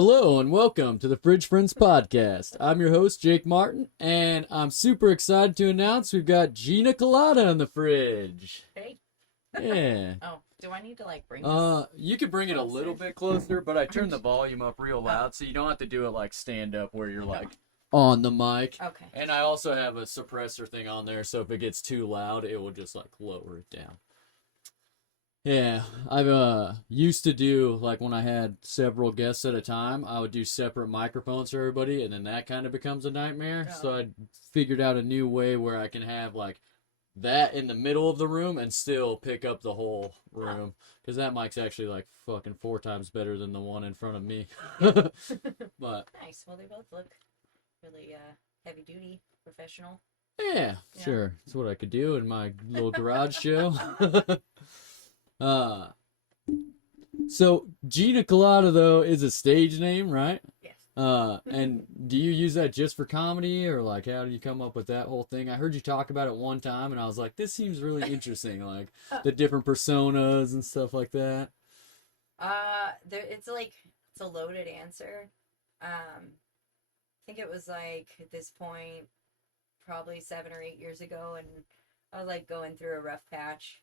Hello and welcome to the Fridge Friends podcast. I'm your host, Jake Martin, and I'm super excited to announce we've got Gina Colda in the fridge. Hey. Yeah. Oh, do I need to bring this? You could bring it a little bit closer, but I turned the volume up real loud, so you don't have to do it like stand up where you're like on the mic. Okay. And I also have a suppressor thing on there, so if it gets too loud, it will just like lower it down. Yeah, I've used to do, like when I had several guests at a time, I would do separate microphones for everybody, and then that kind of becomes a nightmare. Oh. So I figured out a new way where I can have like that in the middle of the room and still pick up the whole room. Because that mic's actually like fucking 4 times better than the one in front of me. But Nice. Well, they both look really heavy duty, professional. yeah, sure. That's what I could do in my little garage show. So Gina Colda though is a stage name, right? Yes. And do you use that just for comedy, or like how do you come up with that whole thing? I heard you talk about it one time, and I was like, this seems really interesting, like the different personas and stuff like that. It's a loaded answer. I think it was like at this point, probably 7 or 8 years ago, and I was like going through a rough patch.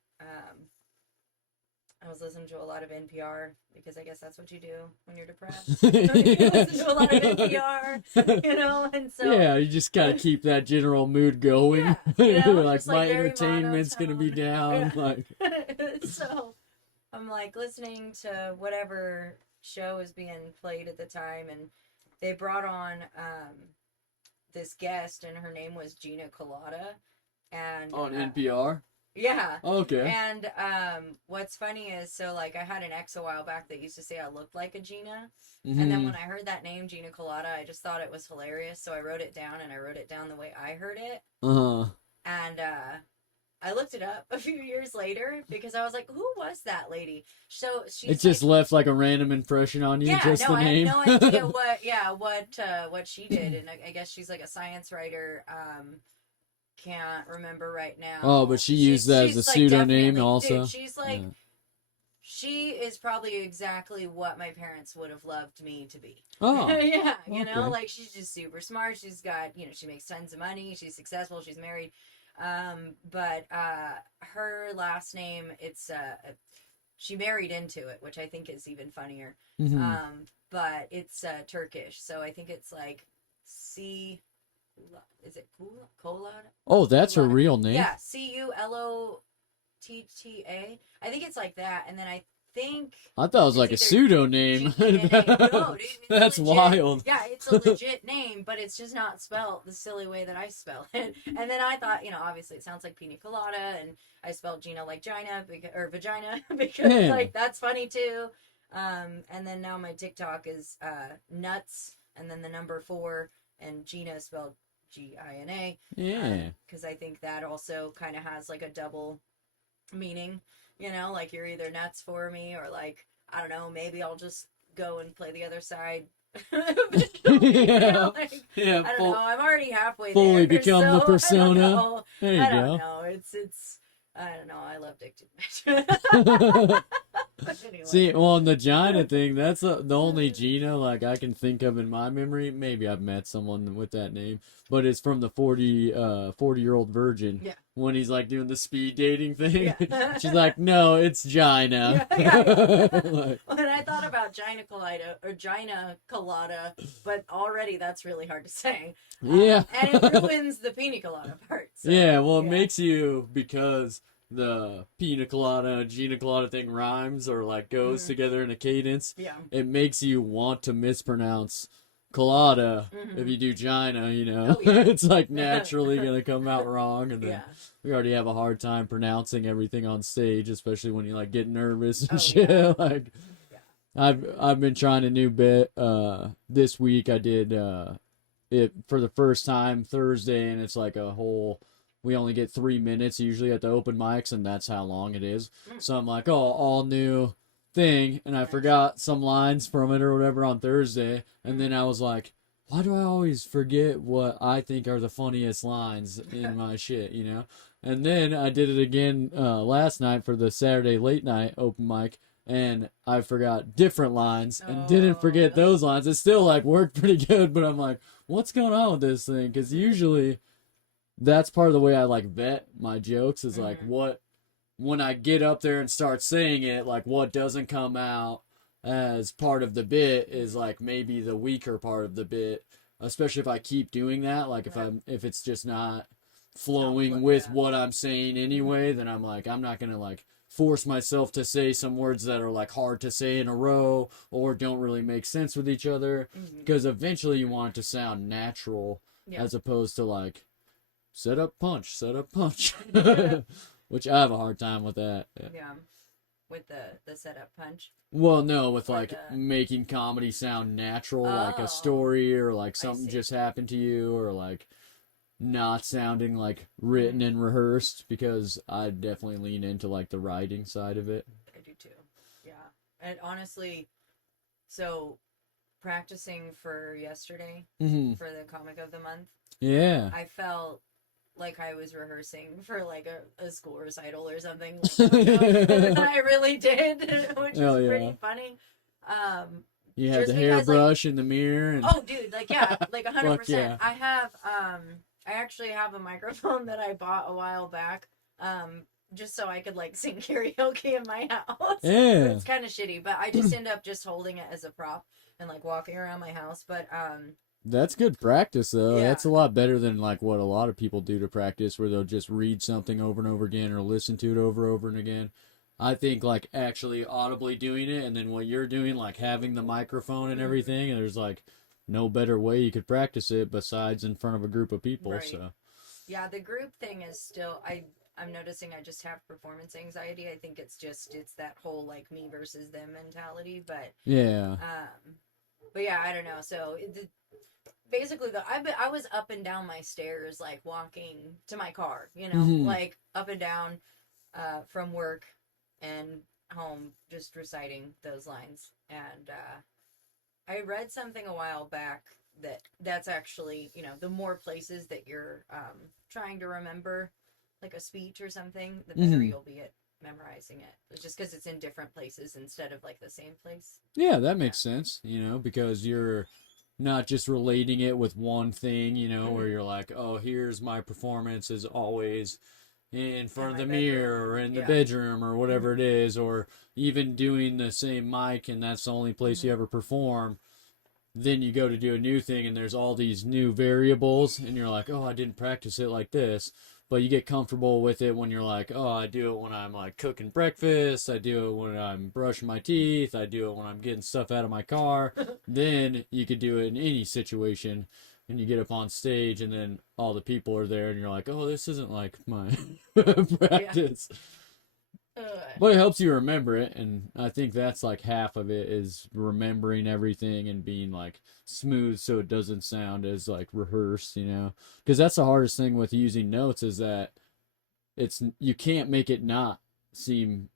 I was listening to a lot of NPR because I guess that's what you do when you're depressed. You listen to a lot of NPR, and so yeah, you just gotta keep that general mood going. Yeah, like my very entertainment's gonna be down. Yeah. Like so I'm like listening to whatever show is being played at the time, and they brought on this guest, and her name was Gina Colda, and on NPR. Yeah. Okay. And what's funny is, so like I had an ex a while back that used to say I looked like a Gina. Mm-hmm. And then when I heard that name, Gina Colda, I just thought it was hilarious. So I wrote it down, and I wrote it down the way I heard it. Uh-huh. And I looked it up a few years later because I was like, who was that lady? So she's just left like a random impression on you, just the name. I had no idea what she did. And I guess she's like a science writer. Can't remember right now. Oh, but she used that as a pseudonym also. Dude, she's like, she is probably exactly what my parents would have loved me to be. Oh, yeah, you okay. know, like she's just super smart. She's got, she makes tons of money. She's successful. She's married. But her last name, it's she married into it, which I think is even funnier. Mm-hmm. But it's Turkish, so I think it's like is it Colda? Oh, that's her real name? Yeah, Culotta. I think it's like that, and then I thought it was like a pseudonym. No, dude, that's legit, wild. Yeah, it's a legit name, but it's just not spelled the silly way that I spell it. And then I thought, obviously it sounds like pina colada, and I spelled Gina like Gina, or vagina, because like that's funny too. And then now my TikTok is nuts, and then the number 4, and Gina spelled Gina. Yeah. Because I think that also kind of has like a double meaning, like you're either nuts for me, or like, I don't know, maybe I'll just go and play the other side. I don't know, I'm already halfway fully there. Become the persona. There you I go. don't know. It's I don't know. I love Dick too much. Anyway. See, on the Gina thing, that's the only Gina like I can think of in my memory. Maybe I've met someone with that name, but it's from the 40-year-old virgin. Yeah. When he's like doing the speed dating thing, Yeah. she's like, "No, it's Gina." Like, when I thought about Gina Colada, but already that's really hard to say. Yeah. And it ruins the pina colada part. So, yeah, well, it makes you, because the pina colada, Gina Colada thing rhymes or like goes together in a cadence. Yeah. It makes you want to mispronounce colada if you do Gina, Oh, yeah. It's like naturally gonna come out wrong, and then we already have a hard time pronouncing everything on stage, especially when you like get nervous and shit. Yeah. Like, I've been trying a new bit. This week I did it for the first time Thursday, and it's like a whole. We only get 3 minutes usually at the open mics, and that's how long it is. So I'm like, all new thing, and I forgot some lines from it or whatever on Thursday, and then I was like, why do I always forget what I think are the funniest lines in my shit, And then I did it again last night for the Saturday late night open mic, and I forgot different lines and didn't forget those lines. It still like worked pretty good, but I'm like, what's going on with this thing? Because usually that's part of the way I like vet my jokes is like what when I get up there and start saying it, like what doesn't come out as part of the bit is like maybe the weaker part of the bit, especially if I keep doing that. Like if it's just not flowing with what I'm saying anyway, then I'm like, I'm not gonna like force myself to say some words that are like hard to say in a row or don't really make sense with each other, because eventually you want it to sound natural as opposed to like set up punch, which I have a hard time with that. Yeah, with the setup punch. Well, no, with like making comedy sound natural, like a story or like something just happened to you, or like not sounding like written and rehearsed, because I definitely lean into like the writing side of it. I do too. Yeah. And honestly, so practicing for yesterday for the comic of the month. Yeah. I felt like I was rehearsing for like a school recital or something. Like, I really did, which is pretty funny. You have the hairbrush in the mirror. And... Oh, dude, like, yeah, like 100%. Yeah. I actually have a microphone that I bought a while back, just so I could like sing karaoke in my house. Yeah. It's kind of shitty, but I just end up just holding it as a prop and like walking around my house. But that's good practice, though. Yeah. That's a lot better than like what a lot of people do to practice, where they'll just read something over and over again or listen to it over and again. I think like actually audibly doing it, and then what you're doing, like having the microphone and everything, and there's like no better way you could practice it besides in front of a group of people. Right. So yeah, the group thing is still, I'm noticing I just have performance anxiety. I think it's that whole like me versus them mentality, but yeah, I don't know. So basically I was up and down my stairs, like walking to my car, you know, like up and down from work and home, just reciting those lines. And I read something a while back that's actually, you know, the more places that you're trying to remember like a speech or something, the better you'll be at memorizing it. It's just because it's in different places instead of like the same place. Yeah, that makes sense, you know, because you're not just relating it with one thing, you know, where you're like, oh, here's my performance as always in front of the mirror or in the bedroom or whatever it is, or even doing the same mic and that's the only place you ever perform. Then you go to do a new thing and there's all these new variables and you're like, oh, I didn't practice it like this. But you get comfortable with it when you're like, oh, I do it when I'm like cooking breakfast, I do it when I'm brushing my teeth, I do it when I'm getting stuff out of my car. Then you could do it in any situation. And you get up on stage and then all the people are there and you're like, oh, this isn't like my practice. But it helps you remember it, and I think that's like half of it is remembering everything and being like smooth so it doesn't sound as like rehearsed, you know, because that's the hardest thing with using notes is that you can't make it not seem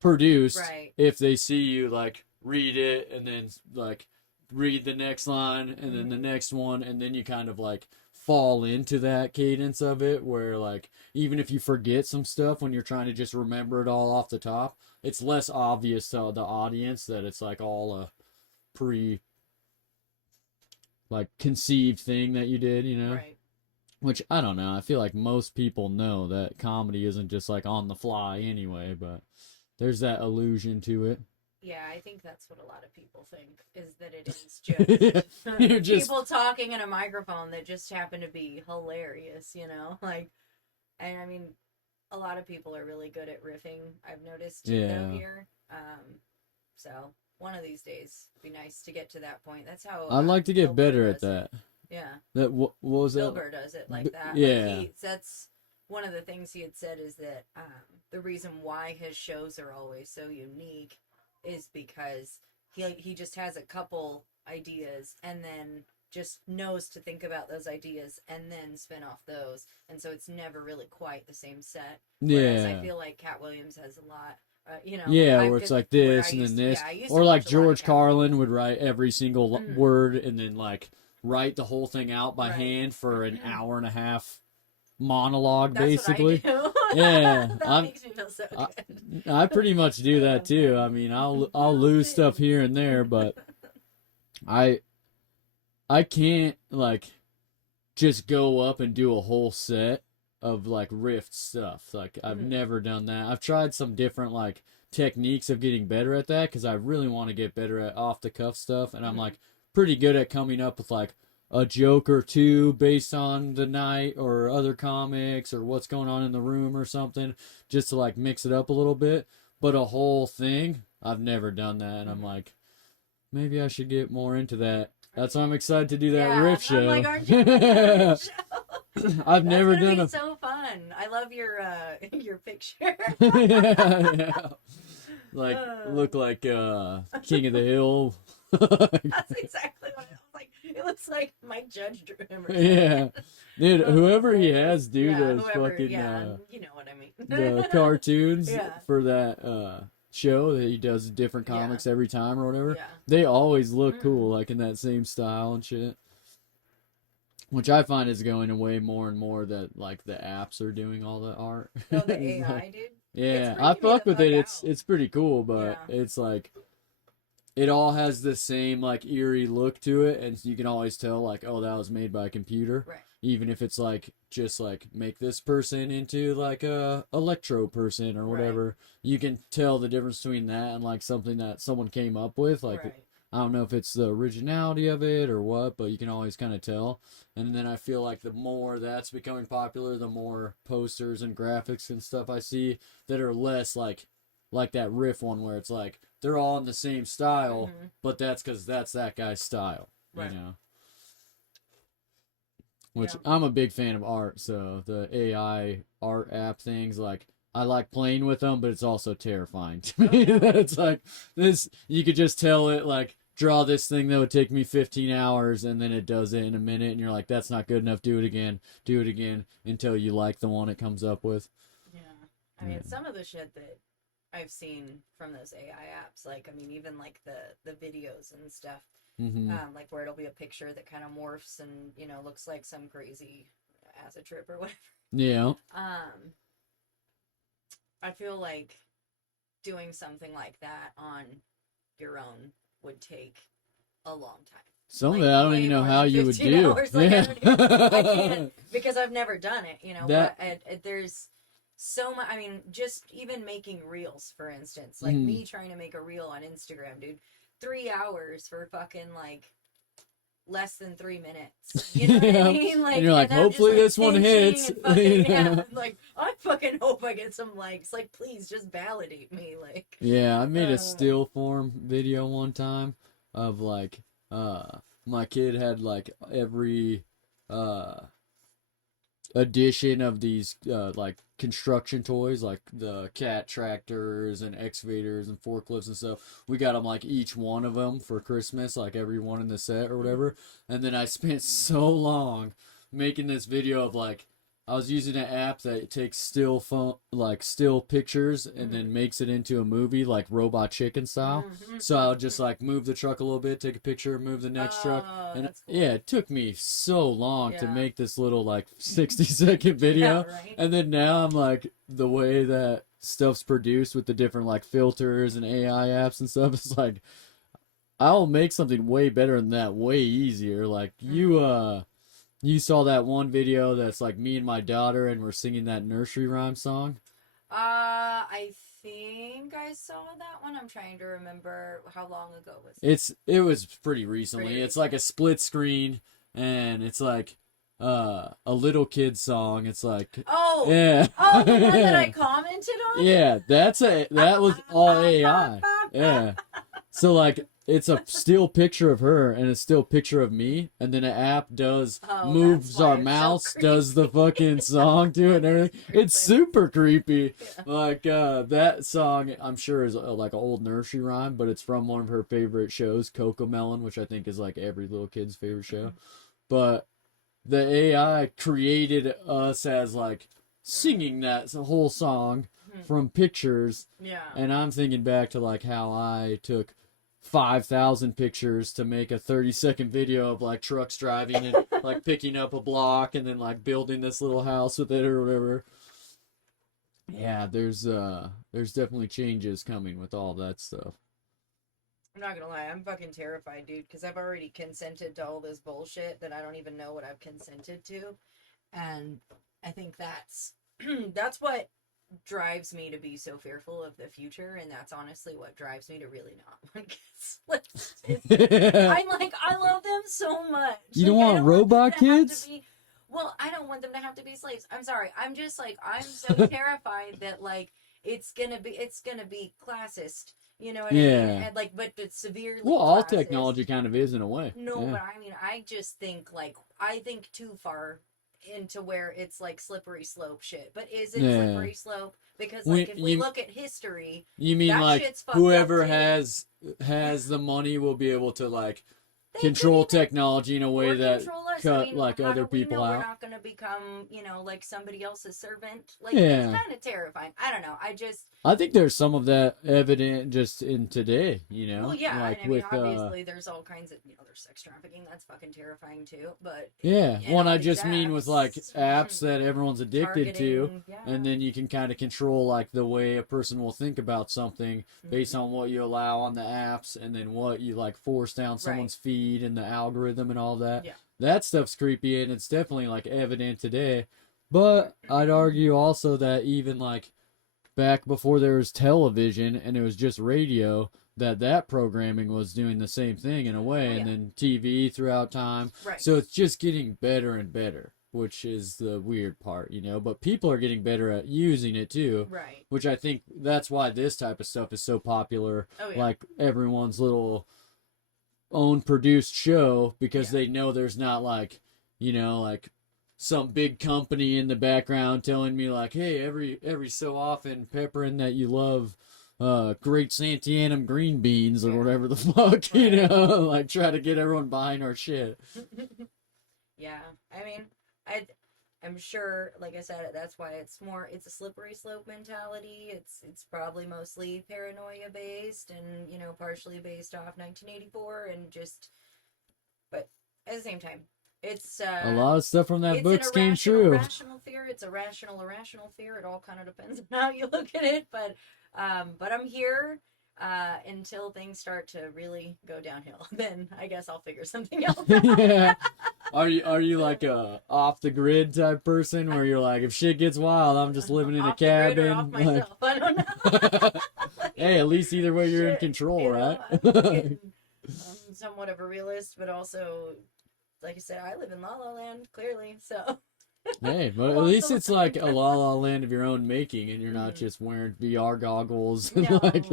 produced if they see you like read it and then like read the next line and then the next one, and then you kind of like fall into that cadence of it where like even if you forget some stuff when you're trying to just remember it all off the top, it's less obvious to the audience that it's like all a like conceived thing that you did, you know. Which I don't know, I feel like most people know that comedy isn't just like on the fly anyway, but there's that illusion to it. Yeah, I think that's what a lot of people think, is that it is just people talking in a microphone that just happen to be hilarious, you know? Like, and I mean, a lot of people are really good at riffing, I've noticed, though, here. So, one of these days, it'd be nice to get to that point. That's how I'd like to get better at that. Yeah. What was that? Bill Burr does it like that. Yeah. Like that's one of the things he had said is that the reason why his shows are always so unique is because he just has a couple ideas and then just knows to think about those ideas and then spin off those, and so it's never really quite the same set. Whereas I feel like Cat Williams has a lot, you know. Yeah, where it's like this and then this, or like George Carlin would write every single word and then like write the whole thing out by hand for an hour and a half monologue, That's basically. what I do. Yeah, That makes me feel so good. I pretty much do that too. I mean, I'll lose stuff here and there, but I I can't like just go up and do a whole set of like riff stuff. Like I've never done that. I've tried some different like techniques of getting better at that because I really want to get better at off the cuff stuff, and I'm like pretty good at coming up with like a joke or two based on the night or other comics or what's going on in the room or something, just to like mix it up a little bit. But a whole thing, I've never done that, and I'm like, maybe I should get more into that. That's why I'm excited to do that riff show. I'm like, aren't you doing that show? I've never done a. So fun. I love your picture. Yeah. Like look like King of the Hill. That's exactly what it was like. It looks like Mike Judge drew him. Or Yeah, dude. Whoever he has do those whoever, fucking you know what I mean. the cartoons for that show that he does different comics every time or whatever. Yeah. They always look cool, like in that same style and shit. Which I find is going away more and more that like the apps are doing all the art. Oh, the AI, dude. Yeah, I fuck with it. It's pretty cool, but it's like it all has the same like eerie look to it, and you can always tell like, oh, that was made by a computer. Right. Even if it's like just like make this person into like a electro person or whatever, you can tell the difference between that and like something that someone came up with. Like I don't know if it's the originality of it or what, but you can always kind of tell. And then I feel like the more that's becoming popular, the more posters and graphics and stuff I see that are less like that riff one where it's like they're all in the same style, but that's because that's that guy's style, you know. Which I'm a big fan of art, so the AI art app things, like I like playing with them, but it's also terrifying to me that it's like this. You could just tell it like draw this thing that would take me 15 hours, and then it does it in a minute, and you're like, that's not good enough. Do it again until you like the one it comes up with. Yeah, I mean some of the shit that I've seen from those AI apps, like I mean even like the videos and stuff. Like where it'll be a picture that kind of morphs and you know looks like some crazy acid trip or whatever. Yeah. I feel like doing something like that on your own would take a long time. Some of that I don't even know how you would do. I can't because I've never done it. You know, but there's so much. I mean, just even making reels, for instance, like me trying to make a reel on Instagram, dude. 3 hours for fucking like less than 3 minutes. You know what I mean? Like, and you're like, hopefully this one hits. Like, I fucking hope I get some likes. Like, please just validate me. Like, yeah, I made a still form video one time of like, my kid had like every edition of these like construction toys, like the cat tractors and excavators and forklifts and stuff. We got them like each one of them for Christmas, like every one in the set or whatever. And then I spent so long making this video of like I was using an app that takes still pictures and then makes it into a movie, like Robot Chicken style. So I would just like move the truck a little bit, take a picture, move the next truck, and cool. Yeah, it took me so long to make this little like 60-second video. And then now I'm like, the way that stuff's produced with the different like filters and AI apps and stuff, it's like I'll make something way better than that, way easier. Like you saw that one video that's like me and my daughter and we're singing that nursery rhyme song? I think I saw that one. I'm trying to remember how long ago was it. It was pretty recently. It's like a split screen and it's like a little kid song. It's like the one that I commented on? Yeah, that was all AI. Yeah. So like it's a still picture of her and a still picture of me, and then an app moves our mouse, does the fucking song to it and everything. It's super creepy. Yeah. Like that song, I'm sure is like an old nursery rhyme, but it's from one of her favorite shows, Coco Melon, which I think is like every little kid's favorite show. But the AI created us as like singing that whole song from pictures. Yeah. And I'm thinking back to like how I took 5,000 pictures to make a 30-second video of like trucks driving and like picking up a block and then like building this little house with it or whatever. Yeah, there's definitely changes coming with all that stuff. I'm not gonna lie, I'm fucking terrified, dude, because I've already consented to all this bullshit that I don't even know what I've consented to. And I think that's that's what drives me to be so fearful of the future, and that's honestly what drives me to really not want kids. I'm like, I love them so much. You don't like, want robot kids? Well, I don't want them to have to be slaves. I'm sorry. I'm just like, I'm so terrified that like it's gonna be classist. You know what I mean? And like, but it's severely. Well, all classist. technology kind of is in a way. No, yeah. but I mean, I just think like I think too far into where it's like slippery slope shit. But is it slippery slope? Because like if we look at history, you mean like whoever has the money will be able to like control technology in a way that cut like other people out. We're not going to become, you know, like somebody else's servant. Like it's kind of terrifying. I don't know. I think there's some of that evident just in today, you know. Well, yeah, like and I mean, obviously there's all kinds of, you know, there's sex trafficking. That's fucking terrifying too. But one I just mean with like apps that everyone's addicted to, and then you can kind of control like the way a person will think about something based on what you allow on the apps, and then what you like force down someone's feed and the algorithm and all that. Yeah. That stuff's creepy, and it's definitely like evident today. But I'd argue also that even like back before there was television and it was just radio, that programming was doing the same thing in a way, and then TV throughout time. Right. So it's just getting better and better, which is the weird part, you know. But people are getting better at using it too. Right. Which I think that's why this type of stuff is so popular. Oh, yeah. Like everyone's little own produced show, because they know there's not like, you know, like some big company in the background telling me like, hey, every so often pepper in that you love great Santianum green beans or whatever the fuck, you know, like try to get everyone buying our shit. Yeah, I mean, I'm sure, like I said, that's why it's a slippery slope mentality. It's probably mostly paranoia based, and, you know, partially based off 1984, and just, but at the same time, it's a lot of stuff from that book came true. Irrational fear. It's a rational, irrational fear. It all kind of depends on how you look at it, but I'm here until things start to really go downhill. Then I guess I'll figure something else out. Yeah. Are you like a off the grid type person where you're like, if shit gets wild, I'm just living in a cabin? Or off myself. I don't know. Hey, at least either way you're in control, you know, right? I'm somewhat of a realist, but also, like I said, I live in La La Land, clearly, so. Hey, but at least it's like a La La Land of your own making, and you're not just wearing VR goggles. And no, like...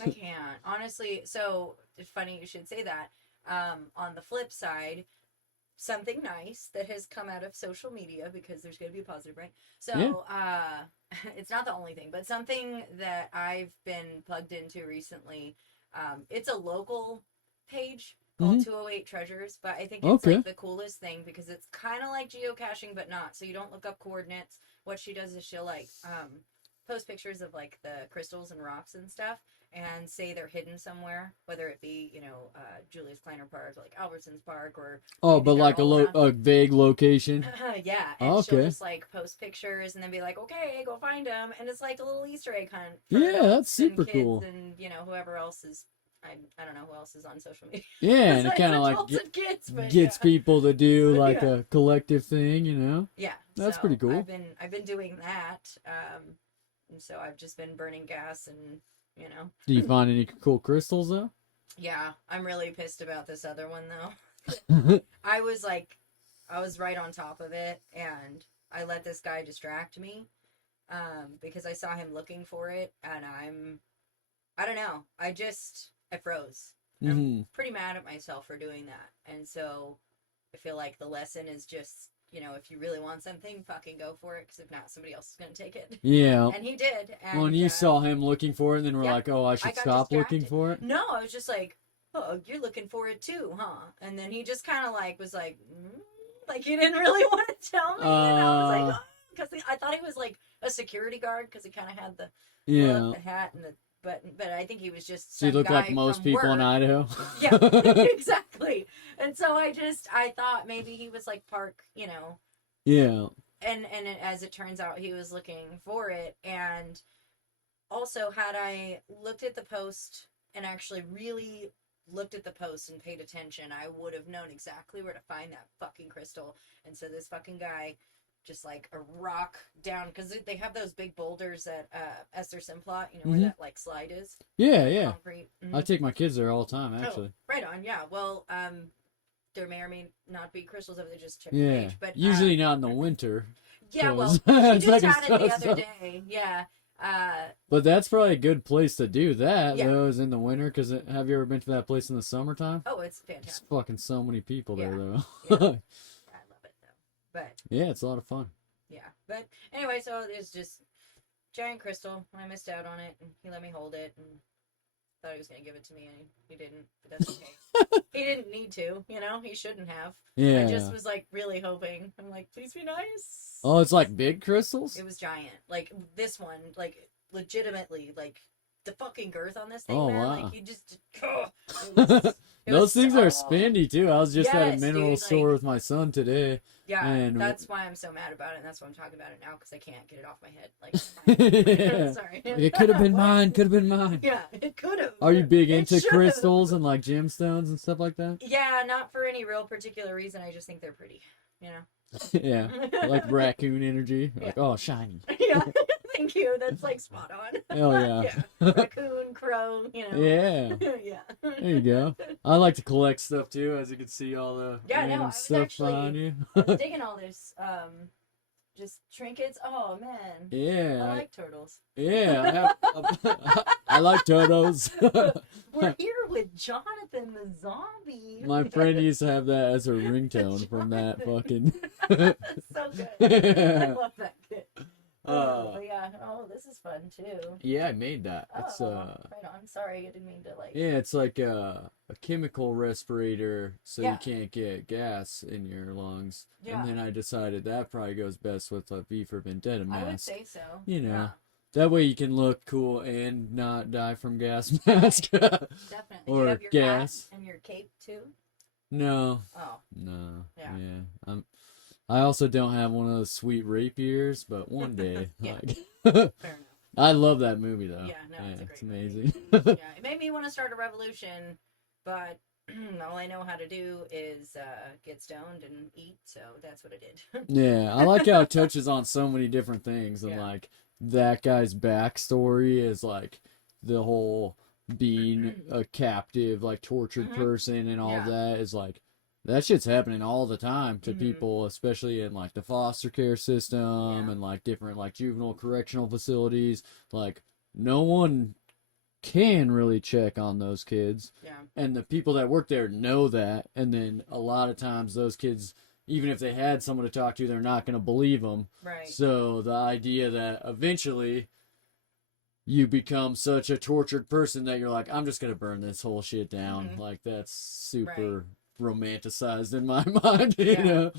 I can't. Honestly, so, it's funny you should say that. On the flip side, something nice that has come out of social media, because there's going to be a positive, right? So, it's not the only thing, but something that I've been plugged into recently, it's a local page called 208 Treasures, but I think it's like the coolest thing, because it's kind of like geocaching, but not. So you don't look up coordinates. What she does is she'll like post pictures of like the crystals and rocks and stuff, and say they're hidden somewhere, whether it be, you know, Julius Kleiner Park, or like Albertsons Park, or but like a vague location. Yeah, and she'll just like post pictures and then be like, okay, go find them, and it's like a little Easter egg hunt. Yeah, that's super cool. And, you know, whoever else is. I don't know who else is on social media. Yeah, and it kind of like gets people to do like a collective thing, you know. Yeah, that's pretty cool. I've been doing that, and so I've just been burning gas, and, you know. Do you find any cool crystals though? Yeah, I'm really pissed about this other one though. I was right on top of it, and I let this guy distract me, because I saw him looking for it, and I don't know. I froze. I'm pretty mad at myself for doing that. And so I feel like the lesson is just, you know, if you really want something, fucking go for it, because if not, somebody else is going to take it. Yeah. And he did. And, well, and you saw him looking for it, and then we're like, oh, I should stop looking for it? No, I was just like, oh, you're looking for it too, huh? And then he just kind of like was like, like he didn't really want to tell me. And I was like, oh, because I thought he was like a security guard, because he kind of had the hat and the. but I think he was just So you some look like guy most from people in work. Idaho. Yeah, exactly. And so I thought maybe he was like Park, you know. Yeah. And as it turns out, he was looking for it. And also, had I looked at the post and actually really looked at the post and paid attention, I would have known exactly where to find that fucking crystal. And so this fucking guy just like a rock down, because they have those big boulders at Esther Simplot, you know, where that like slide is. Yeah, yeah. Concrete. I take my kids there all the time, actually. Oh, right on, yeah. Well, there may or may not be crystals over there, just check the Yeah. page. But Usually not in the winter. yeah, well, 'cause she it's just like a had it the stuff. other day. Yeah. But that's probably a good place to do that, Yeah. though, is in the winter. Because have you ever been to that place in the summertime? Oh, it's There's fantastic. fucking so many people there, Yeah. though. Yeah. I love it though. But Yeah, it's a lot of fun. yeah. But anyway, so it's just giant crystal, and I missed out on it, and he let me hold it, and thought he was gonna give it to me, and he didn't. But that's okay. He didn't need to, you know. He shouldn't have. Yeah. I just was like really hoping. I'm like, please be nice. Oh, it's like big crystals? It was giant. Like this one, like legitimately, like the fucking girth on this thing, Oh, man. wow. Like you just Those things are so- spendy, too. I was just at a Yes, mineral dude, store like- with my son today. Yeah, And that's why I'm so mad about it, and that's why I'm talking about it now, because I can't get it off my head. Yeah. Like, sorry. It could have been What? mine. Could have been mine. Yeah, it could have. Are you big It into should've. crystals and like gemstones and stuff like that? Yeah, not for any real particular reason. I just think they're pretty. You know. Yeah. Like raccoon energy. Yeah. Like, oh, shiny. Yeah. Thank you. That's like spot on. Hell yeah. Yeah. Raccoon, crow. You know. Yeah. Yeah. There you go. I like to collect stuff too, as you can see all the Yeah, no, random I was stuff actually- behind you. I was digging all this. Just trinkets. Oh man. Yeah. I like turtles. Yeah. I like turtles. We're here with Jonathan the zombie. My friend used to have that as her ringtone from that fucking. So good. I love that kid. But yeah, this is fun too. Yeah, I made that. It's right on. Sorry, I didn't mean to like. yeah, it's like a chemical respirator, so Yeah. you can't get gas in your lungs. Yeah. And then I decided that probably goes best with a V for Vendetta I would mask. say so. You know. Yeah, That way you can look cool and not die from gas mask. definitely. Do Or you have your gas. hat and your cape too? No. Oh, No. Yeah. I also don't have one of those sweet rapiers, but one day. Yeah. Like, fair enough. I love that movie though. Yeah, no, it's a great amazing. Yeah, it made me want to start a revolution, but all I know how to do is get stoned and eat, so that's what I did. Yeah, I like how it touches on so many different things, and Yeah. like that guy's backstory is like the whole being a captive, like tortured Mhm. person, and all Yeah. that is like that shit's happening all the time to Mhm. people, especially in like the foster care system Yeah. and like different like juvenile correctional facilities. Like no one can really check on those kids. Yeah. And the people that work there know that, and then a lot of times those kids, even if they had someone to talk to, they're not going to believe them. Right. So the idea that eventually you become such a tortured person that you're like, I'm just going to burn this whole shit down. Mhm. Like that's super romanticized in my mind, you know.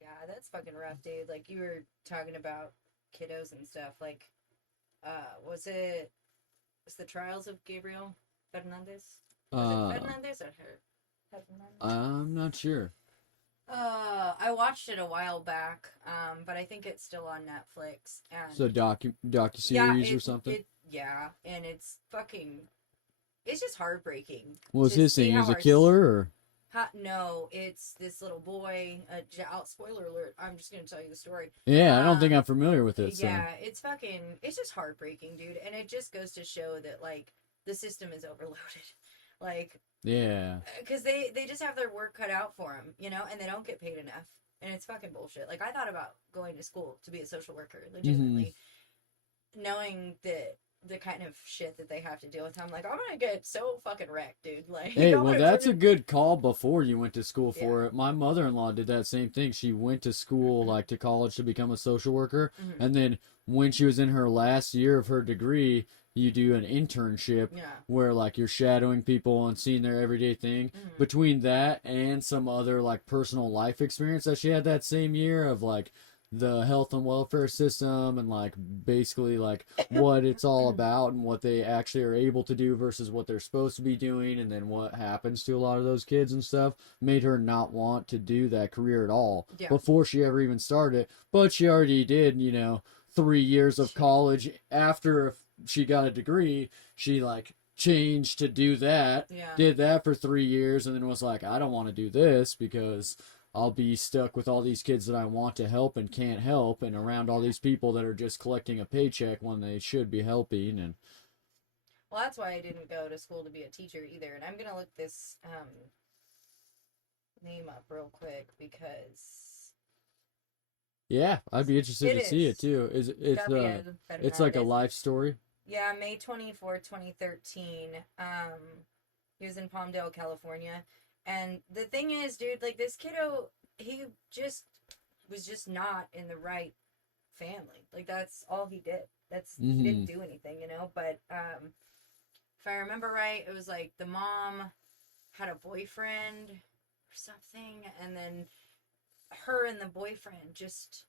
Yeah, that's fucking rough, dude. Like you were talking about kiddos and stuff. Like, was the Trials of Gabriel Fernandez? Was it Fernandez or her? Fernandez? I'm not sure. I watched it a while back, but I think it's still on Netflix. And So docu-series or something. Yeah, and it's fucking. It's just heartbreaking. What was to his see thing? He how was a our killer, or No, it's this little boy. Spoiler alert! I'm just gonna tell you the story. yeah, I don't think I'm familiar with it. So. Yeah, it's fucking. It's just heartbreaking, dude, and it just goes to show that like the system is overloaded, like Yeah. because they just have their work cut out for them, you know, and they don't get paid enough, and it's fucking bullshit. Like I thought about going to school to be a social worker, legitimately, knowing that. The kind of shit that they have to deal with. I'm like, I'm gonna get so fucking wrecked, dude. Like, Hey, don't well, wanna that's turn a good call before you went to school for it. My mother-in-law did that same thing. She went to school, like to college, to become a social worker. Mhm. And then when she was in her last year of her degree, you do an internship Yeah. where, like, you're shadowing people and seeing their everyday thing. Mhm. Between that and some other, like, personal life experience that she had that same year of, like, the health and welfare system and like basically like what it's all about and what they actually are able to do versus what they're supposed to be doing, and then what happens to a lot of those kids and stuff, made her not want to do that career at all Yeah. before she ever even started. But she already did, 3 years of college after she got a degree. She like changed to do that, Yeah. did that for 3 years, and then was like, I don't want to do this because I'll be stuck with all these kids that I want to help and can't help, and around all these people that are just collecting a paycheck when they should be helping. And well, that's why I didn't go to school to be a teacher either. And I'm gonna look this name up real quick because yeah, I'd be interested it to see is. it too. It's like a life story. Yeah, May 24th, 2013. He was in Palmdale, California. And the thing is, dude, like this kiddo, he just was just not in the right family. Like that's all he did. He didn't do anything, But if I remember right, it was like the mom had a boyfriend or something, and then her and the boyfriend just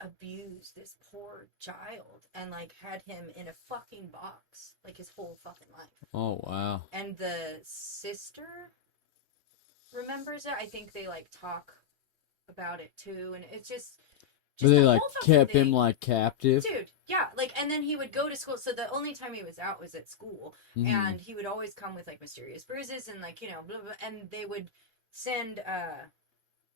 abused this poor child and like had him in a fucking box like his whole fucking life. Oh wow. And the sister remembers it. I think they like talk about it too, and it's just But they the like whole fucking kept thing. him like captive. Dude, yeah, like, and then he would go to school. So the only time he was out was at school, and he would always come with like mysterious bruises and like blah, blah, and they would send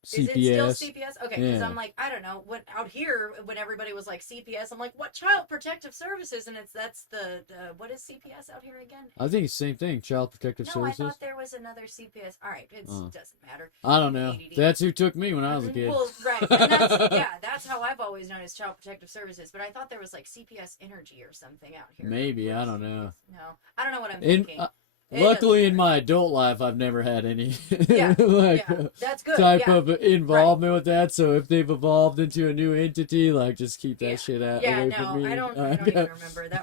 CPS. Is it still CPS? Okay, because Yeah. I'm like, I don't know, what out here when everybody was like CPS, I'm like, what Child Protective Services? And that's the what is CPS out here again? I think it's the same thing, Child Protective No, Services. I thought there was another CPS. All right, it doesn't matter. I don't know. ADD. That's who took me when I was a kid. Well, right, and that's how I've always known as Child Protective Services. But I thought there was like CPS Energy or something out here. Maybe, I don't know. No, I don't know what I'm thinking. Luckily, in my adult life, I've never had any Yeah, like yeah, that's good. type Yeah. of involvement with that. So if they've evolved into a new entity, like just keep that shit out away from me. I don't even remember that.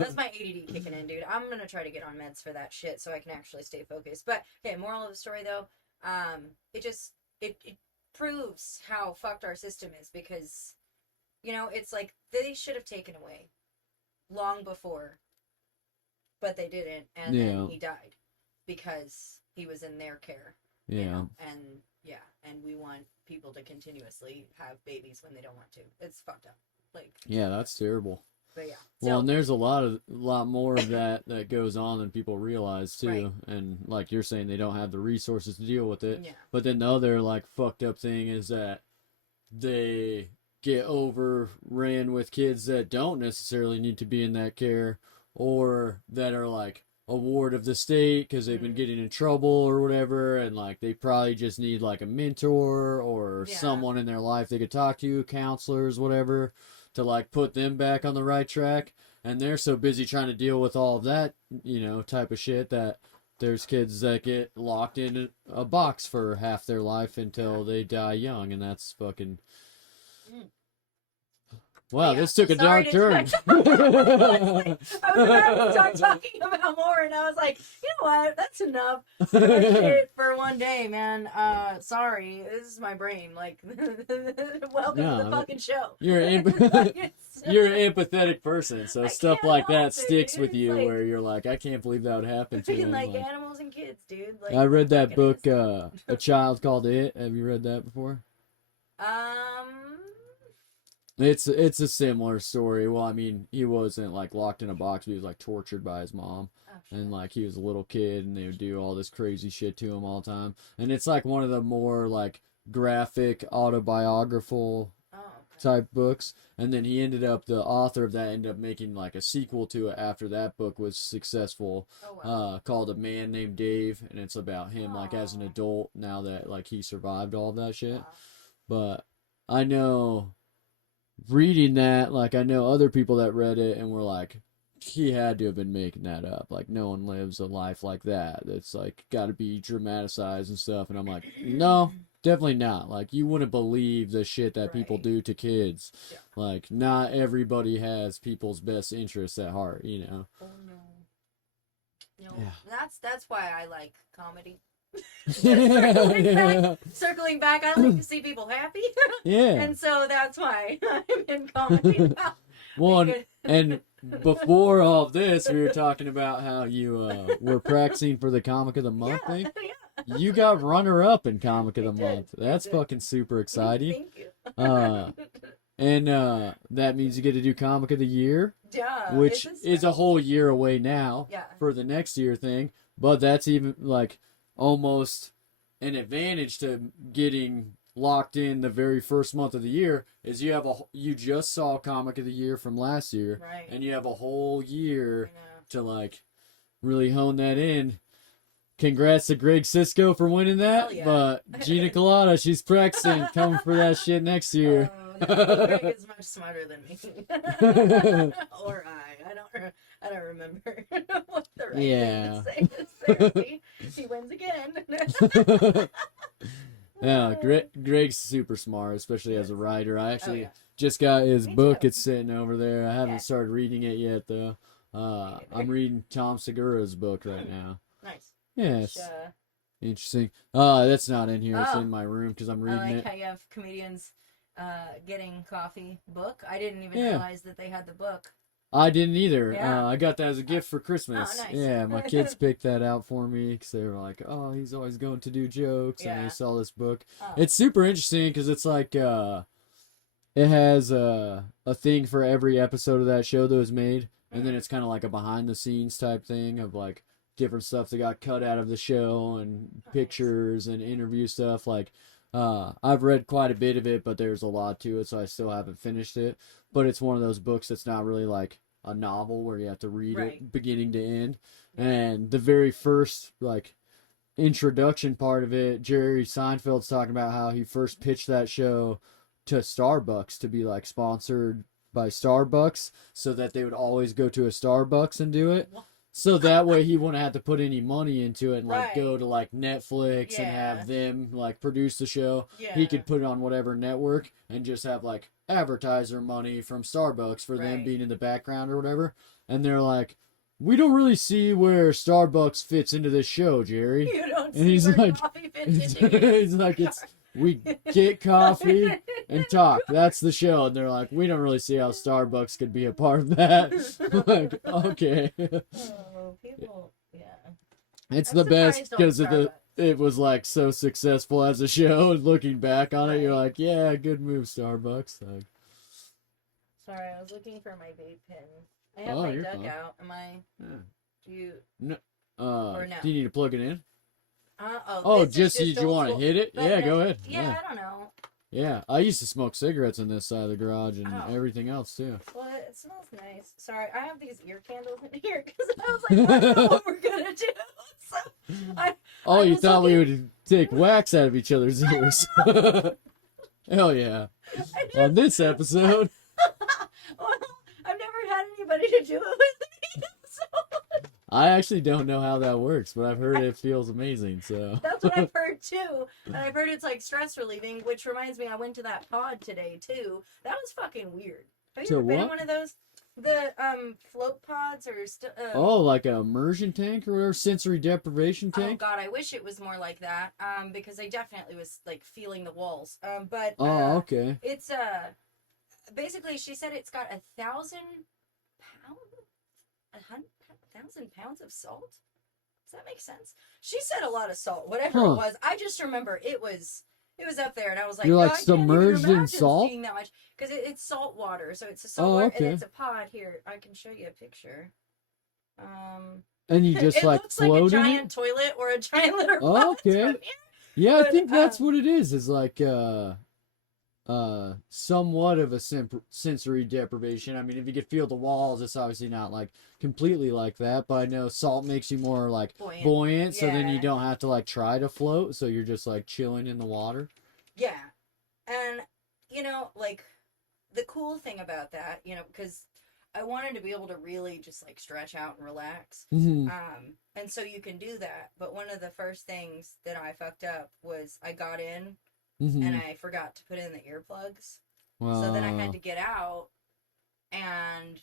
That's my ADD kicking in, dude. I'm gonna try to get on meds for that shit so I can actually stay focused. But okay, moral of the story though, it proves how fucked our system is because, it's like they should have taken away long before, but they didn't, and then he died because he was in their care. Yeah. And we want people to continuously have babies when they don't want to. It's fucked up. Like, yeah, that's terrible. But yeah. Well, and there's a lot more of that goes on than people realize too. Right. And like you're saying, they don't have the resources to deal with it. Yeah. But then the other like fucked up thing is that they get overran with kids that don't necessarily need to be in that care, or that are like a ward of the state because they've been getting in trouble or whatever, and like they probably just need like a mentor or someone in their life they could talk to, counselors, whatever, to like put them back on the right track. And they're so busy trying to deal with all of that, type of shit, that there's kids that get locked in a box for half their life until they die young, and that's fucking... Wow, this took a dark turn. I was about to start talking about more, and I was like, you know what? That's enough shit for one day, man. Sorry, this is my brain. Like, welcome to the fucking show. You're an empathetic person, so stuff like that sticks with you, like, where you're like, I can't believe that would happen to him. Like animals and kids, dude. Like, I read that book, A Child Called It. Have you read that before? It's a similar story. Well, I mean, he wasn't like locked in a box, but he was like tortured by his mom. And like he was a little kid, and they would do all this crazy shit to him all the time. And it's like one of the more like graphic autobiographical type books. And then the author of that ended up making like a sequel to it after that book was successful, called A Man Named Dave. And it's about him like as an adult now that like he survived all that shit. But I know, reading that, like I know other people that read it and were like, he had to have been making that up. Like no one lives a life like that. That's like got to be dramatized and stuff. And I'm like, no, definitely not. Like you wouldn't believe the shit that people do to kids. Yeah. Like not everybody has people's best interests at heart, Oh no. Yeah. That's why I like comedy. Circling back, I like to see people happy. Yeah. And so that's why I'm in comedy now. Well, and before all of this, we were talking about how you were practicing for the Comic of the Month thing. Yeah. You got runner-up in Comic of the I did, Month. That's fucking super exciting. Thank you. And that means you get to do Comic of the Year, Yeah, which is a whole year away now for the next year thing. But that's even like almost an advantage to getting locked in the very first month of the year is you just saw Comic of the Year from last year, right. and you have a whole year to like really hone that in. Congrats to Greg Sisko for winning that, yeah. But Gina Colda, she's practicing, coming for that shit next year. No, Greg is much smarter than me. Or I don't remember what the right thing to say is there. He wins again. Yeah, Greg's super smart, especially as a writer. I actually just got his book. It's sitting over there. I haven't started reading it yet, though. I'm reading Tom Segura's book right now. Nice. Yes. Interesting. That's not in here. It's in my room because I'm reading I like it. how you have comedians getting coffee book. I didn't even realize that they had the book. I didn't either. Yeah. I got that as a gift for Christmas. Oh, nice. Yeah, my kids picked that out for me because they were like, "Oh, he's always going to do jokes," and they saw this book. Oh. It's super interesting because it's like it has a thing for every episode of that show that was made, and then it's kind of like a behind the scenes type thing of like different stuff that got cut out of the show and pictures and interview stuff. Like I've read quite a bit of it, but there's a lot to it, so I still haven't finished it. But it's one of those books that's not really like a novel where you have to read it beginning to end. And the very first like introduction part of it, Jerry Seinfeld's talking about how he first pitched that show to Starbucks to be like sponsored by Starbucks so that they would always go to a Starbucks and do it. So that way he wouldn't have to put any money into it and like go to like Netflix and have them like produce the show. He could put it on whatever network and just have like advertiser money from Starbucks for them being in the background or whatever. And they're like, we don't really see where Starbucks fits into this show, Jerry. You don't and see he's where like, coffee fits into he's like, we get coffee and talk. That's the show. And they're like, we don't really see how Starbucks could be a part of that. Like, okay. Oh, people, It's the best because it was like so successful as a show. And looking back on it, you're like, yeah, good move, Starbucks. Like, sorry, I was looking for my vape pen. I have my dugout. Am I? Yeah. Do you? No. Or no? Do you need to plug it in? Just you want to hit it? Yeah, go ahead. Yeah, I don't know. Yeah, I used to smoke cigarettes on this side of the garage and everything else too. Well, it smells nice. Sorry, I have these ear candles in here because I was like, I don't know what we're gonna do. So you thought we would take wax out of each other's ears? Hell yeah! On this episode. Well, I've never had anybody to do it with me. So. I actually don't know how that works, but I've heard it feels amazing. So that's what I've heard too, and I've heard it's like stress relieving. Which reminds me, I went to that pod today too. That was fucking weird. Have you ever been in one of those? The float pods or like an immersion tank or whatever, sensory deprivation tank. Oh god, I wish it was more like that. Because I definitely was like feeling the walls. But okay. It's basically she said it's got 1,000 pounds, 1,000 pounds of salt. Does that make sense? She said a lot of salt, whatever it was. I just remember it was up there, and I was like, you're like submerged in salt. Seeing that much because it's salt water, so it's a salt water, and it's a pod. Here, I can show you a picture. And you just it like looks float like a in giant toilet or a giant litter box. Okay. Yeah, I think that's what it is. Is like somewhat of a sensory deprivation. I mean, if you could feel the walls, it's obviously not like completely like that, but I know salt makes you more like buoyant, so then you don't have to like try to float, so you're just like chilling in the water. Yeah. And like the cool thing about that, because I wanted to be able to really just like stretch out and relax. Mm-hmm. And so you can do that, but one of the first things that I fucked up was I got in and I forgot to put in the earplugs. Wow. So then I had to get out, and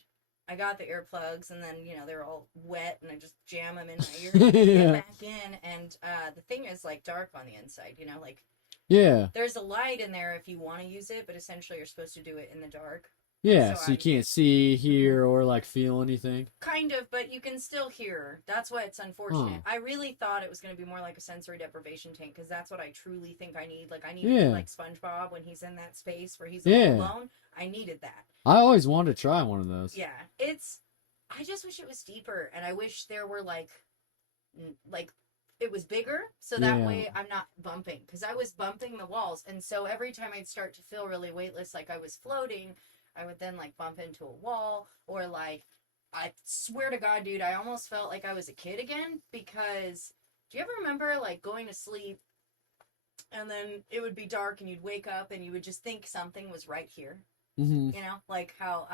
I got the earplugs, and then, you know, they're all wet, and I just jam them in my ear and get back in. And the thing is, like, dark on the inside, you know, like, Yeah. there's a light in there if you want to use it, but essentially you're supposed to do it in the dark. Yeah, so you can't see, hear, Mhm. or like feel anything. Kind of, but you can still hear. That's why it's unfortunate. I really thought it was going to be more like a sensory deprivation tank, because that's what I truly think I need. Like, I need to be like SpongeBob when he's in that space where he's all alone. I needed that. I always wanted to try one of those. Yeah, I just wish it was deeper, and I wish there were like it was bigger, so that way I'm not bumping, because I was bumping the walls, and so every time I'd start to feel really weightless, like I was floating, I would then like bump into a wall, or like, I swear to God, dude, I almost felt like I was a kid again, because do you ever remember like going to sleep and then it would be dark and you'd wake up and you would just think something was right here? Mm-hmm. You know, like how,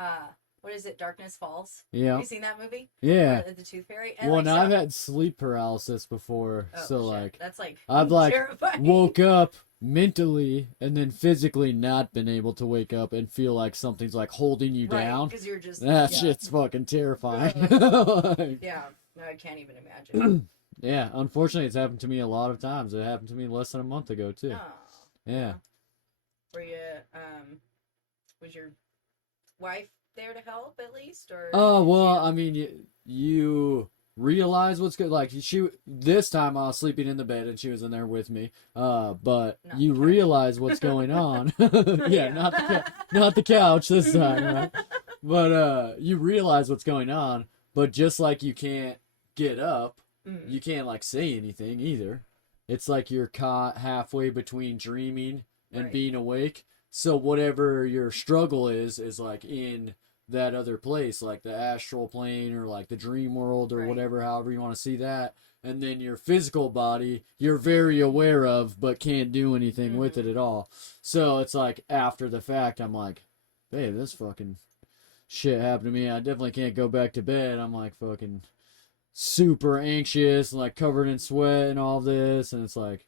what is it, Darkness Falls? Yeah. Have you seen that movie? Yeah. The Tooth Fairy? And well, like, now I've had sleep paralysis before, so shit. like that's like I've like terrifying. woke up mentally and then physically not been able to wake up and feel like something's like holding you down. Because you're just that shit's fucking terrifying. Like, yeah, no, I can't even imagine. Yeah, unfortunately, it's happened to me a lot of times. It happened to me less than a month ago too. Oh, yeah. Were you was your wife there to help at least, or? Oh well, I mean, you realize what's good. Like this time I was sleeping in the bed and she was in there with me. But you realize what's going on. Yeah, not the couch this time, right? But you realize what's going on. But just like you can't get up, you can't like say anything either. It's like you're caught halfway between dreaming and being awake. So whatever your struggle is like in that other place, like the astral plane or like the dream world or whatever, however you want to see that. And then your physical body, you're very aware of, but can't do anything with it at all. So it's like after the fact, I'm like, hey, this fucking shit happened to me. I definitely can't go back to bed. I'm like fucking super anxious and like covered in sweat and all this. And it's like,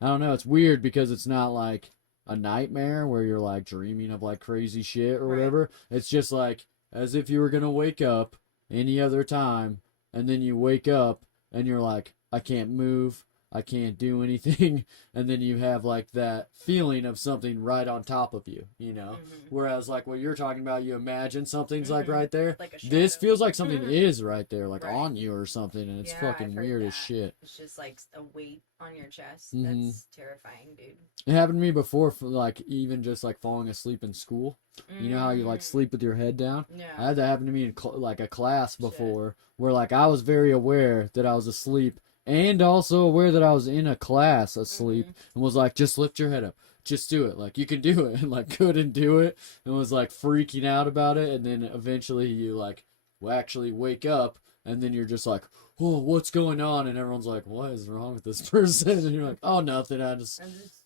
I don't know. It's weird because it's not like a nightmare where you're like dreaming of like crazy shit or whatever. It's just like as if you were gonna wake up any other time, and then you wake up and you're like, I can't move, I can't do anything, and then you have like that feeling of something right on top of you, you know. Whereas like what you're talking about, you imagine something's like right there. Like this feels like something is right there, like on you or something, and it's fucking weird as shit. It's just like a weight on your chest. That's terrifying, dude. It happened to me before, for like even just like falling asleep in school. You know how you like sleep with your head down? Yeah. I had that happen to me in like a class before, where like I was very aware that I was asleep, and also aware that I was in a class asleep, and was like, just lift your head up, just do it, like you can do it, and like couldn't do it, and was like freaking out about it, and then eventually you like actually wake up, and then you're just like, oh, what's going on? And everyone's like, what is wrong with this person? And you're like, oh, nothing, I just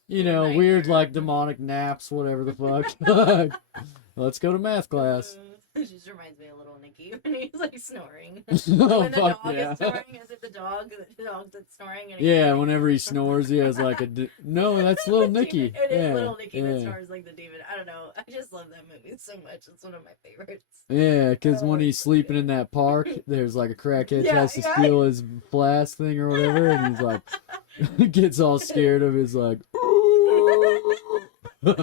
you know, weird like demonic naps, whatever the fuck. Let's go to math class. It just reminds me of little Nicky when he's like snoring. Oh, when the fuck dog yeah. is snoring, is it the dog that's snoring? And Yeah, whenever he snores, he has like no, that's little Nicky. It is little Nicky that snores like the demon. I don't know. I just love that movie so much. It's one of my favorites. Yeah, because when he's sleeping in that park, there's like a crackhead tries to steal his flask thing or whatever, and he's like, gets all scared of his like. So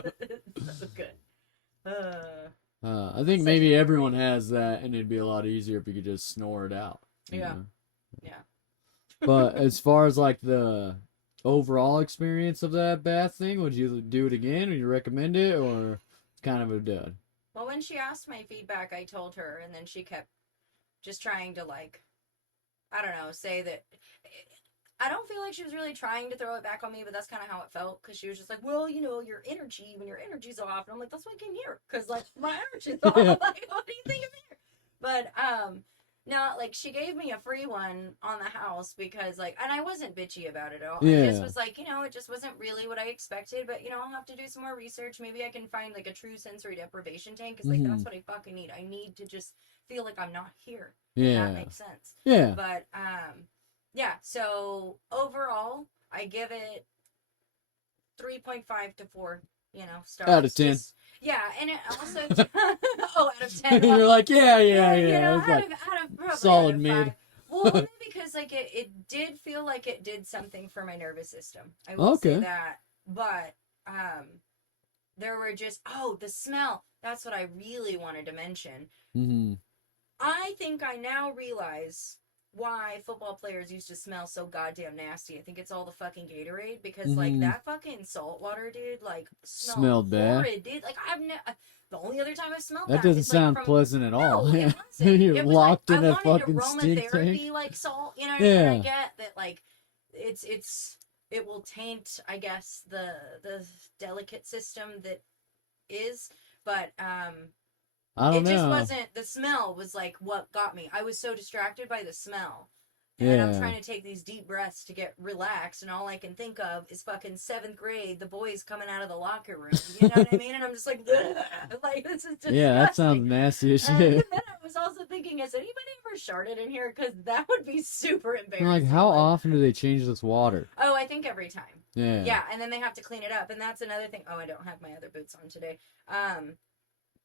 good. I think maybe everyone has that, and it'd be a lot easier if you could just snore it out. Yeah. Know? Yeah. But as far as like the overall experience of that bath thing, would you do it again? Would you recommend it, or it's kind of a dud? Well, when she asked my feedback, I told her, and then she kept just trying to like, I don't know, say that. I don't feel like she was really trying to throw it back on me, but that's kind of how it felt, because she was just like, well, you know, your energy, when your energy's off, and I'm like, that's why I came here, because like my energy's off. Like, what do you think of here? But no, like she gave me a free one on the house because like, and I wasn't bitchy about it at all. I just was like, you know, it just wasn't really what I expected, but you know, I'll have to do some more research. Maybe I can find like a true sensory deprivation tank, because like that's what I fucking need. I need to just feel like I'm not here. Yeah, that makes sense. Yeah, but yeah, so overall, I give it 3.5 to 4, you know, stars. Out of 10. Yeah, and it also oh, out of 10. You're like, yeah. You know, It's like probably solid out of mid. 5. Well, only because like it did feel like it did something for my nervous system. I will say Okay. that. But there were just the smell. That's what I really wanted to mention. Mm-hmm. I think I now realize why football players used to smell so goddamn nasty. I think it's all the fucking Gatorade because like that fucking salt water, dude, like Smelled bad. horrid, dude. Like the only other time I've smelled That that doesn't is like sound from pleasant at all. no, it wasn't. You're It was locked like in I that wanted fucking stink aromatherapy tank. like salt, you know what Yeah. I mean? I get that like it will taint, I guess, the delicate system that is, but I don't it just know. wasn't, the smell was like what got me. I was so distracted by the smell. And then I'm trying to take these deep breaths to get relaxed, and all I can think of is fucking 7th grade, the boys coming out of the locker room. You know what I mean? And I'm just like, like, this is disgusting. Yeah, that sounds nasty as And shit. then I was also thinking, has anybody ever sharted in here? Because that would be super embarrassing. Like, how often do they change this water? Oh, I think every time. Yeah. Yeah, and then they have to clean it up, and that's another thing. Oh, I don't have my other boots on today. I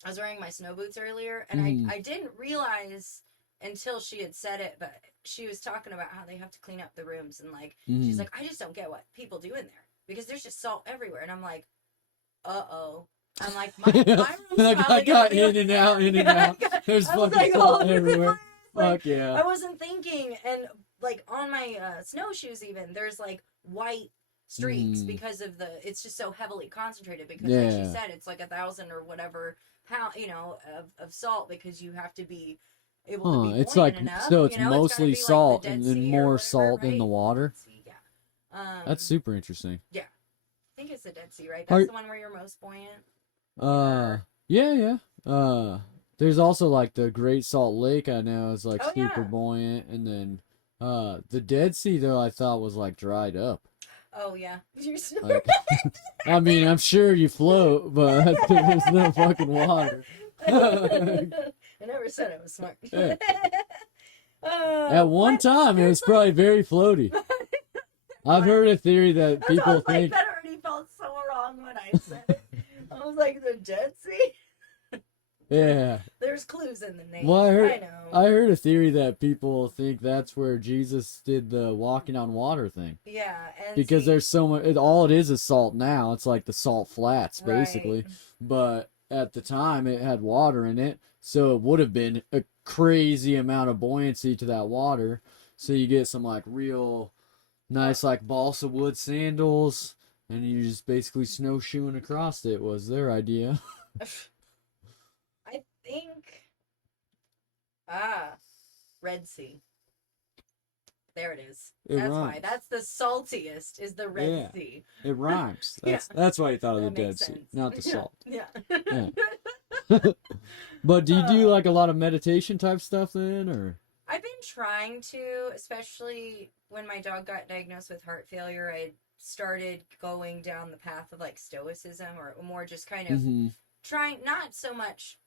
was wearing my snow boots earlier, and I didn't realize until she had said it, but she was talking about how they have to clean up the rooms, and like she's like, I just don't get what people do in there because there's just salt everywhere, and I'm like, I'm like, my room's Like, probably I got gonna be in and out. There's I was fucking like, salt oh, everywhere. like, Fuck yeah. I wasn't thinking, and like on my snowshoes even, there's like white streaks because of it's just so heavily concentrated because like she said, it's like 1,000 or whatever pound, of salt because you have to be able to be it's like enough, so it's it's mostly like salt the Dead and then Sea more whatever, salt in the right? water. Yeah. That's super interesting. Yeah. I think it's the Dead Sea, right? That's the one where you're most buoyant. Yeah. There's also like the Great Salt Lake I know is like super yeah. buoyant, and then the Dead Sea though I thought was like dried up. Oh yeah. Like, I mean, I'm sure you float, but there's no fucking water. I never said I was smart. Yeah. At one time, it was probably very floaty. I've heard a theory that people think. That already felt so wrong when I said it. I was like, the Dead Sea? Yeah. There's clues in the name. Well, I know. I heard a theory that people think that's where Jesus did the walking on water thing. Yeah. And because there's so much. All it is salt now. It's like the salt flats, basically. Right. But at the time, it had water in it. So it would have been a crazy amount of buoyancy to that water. So you get some like real nice like balsa wood sandals, and you just basically snowshoeing across it was their idea. I think Red Sea. There it is. That's why. That's the saltiest is the Red Sea. It rhymes. That's why you thought of the Dead Sea, not the salt. Yeah. But do you do like a lot of meditation type stuff then, or? I've been trying to, especially when my dog got diagnosed with heart failure. I started going down the path of like stoicism, or more just kind of trying, not so much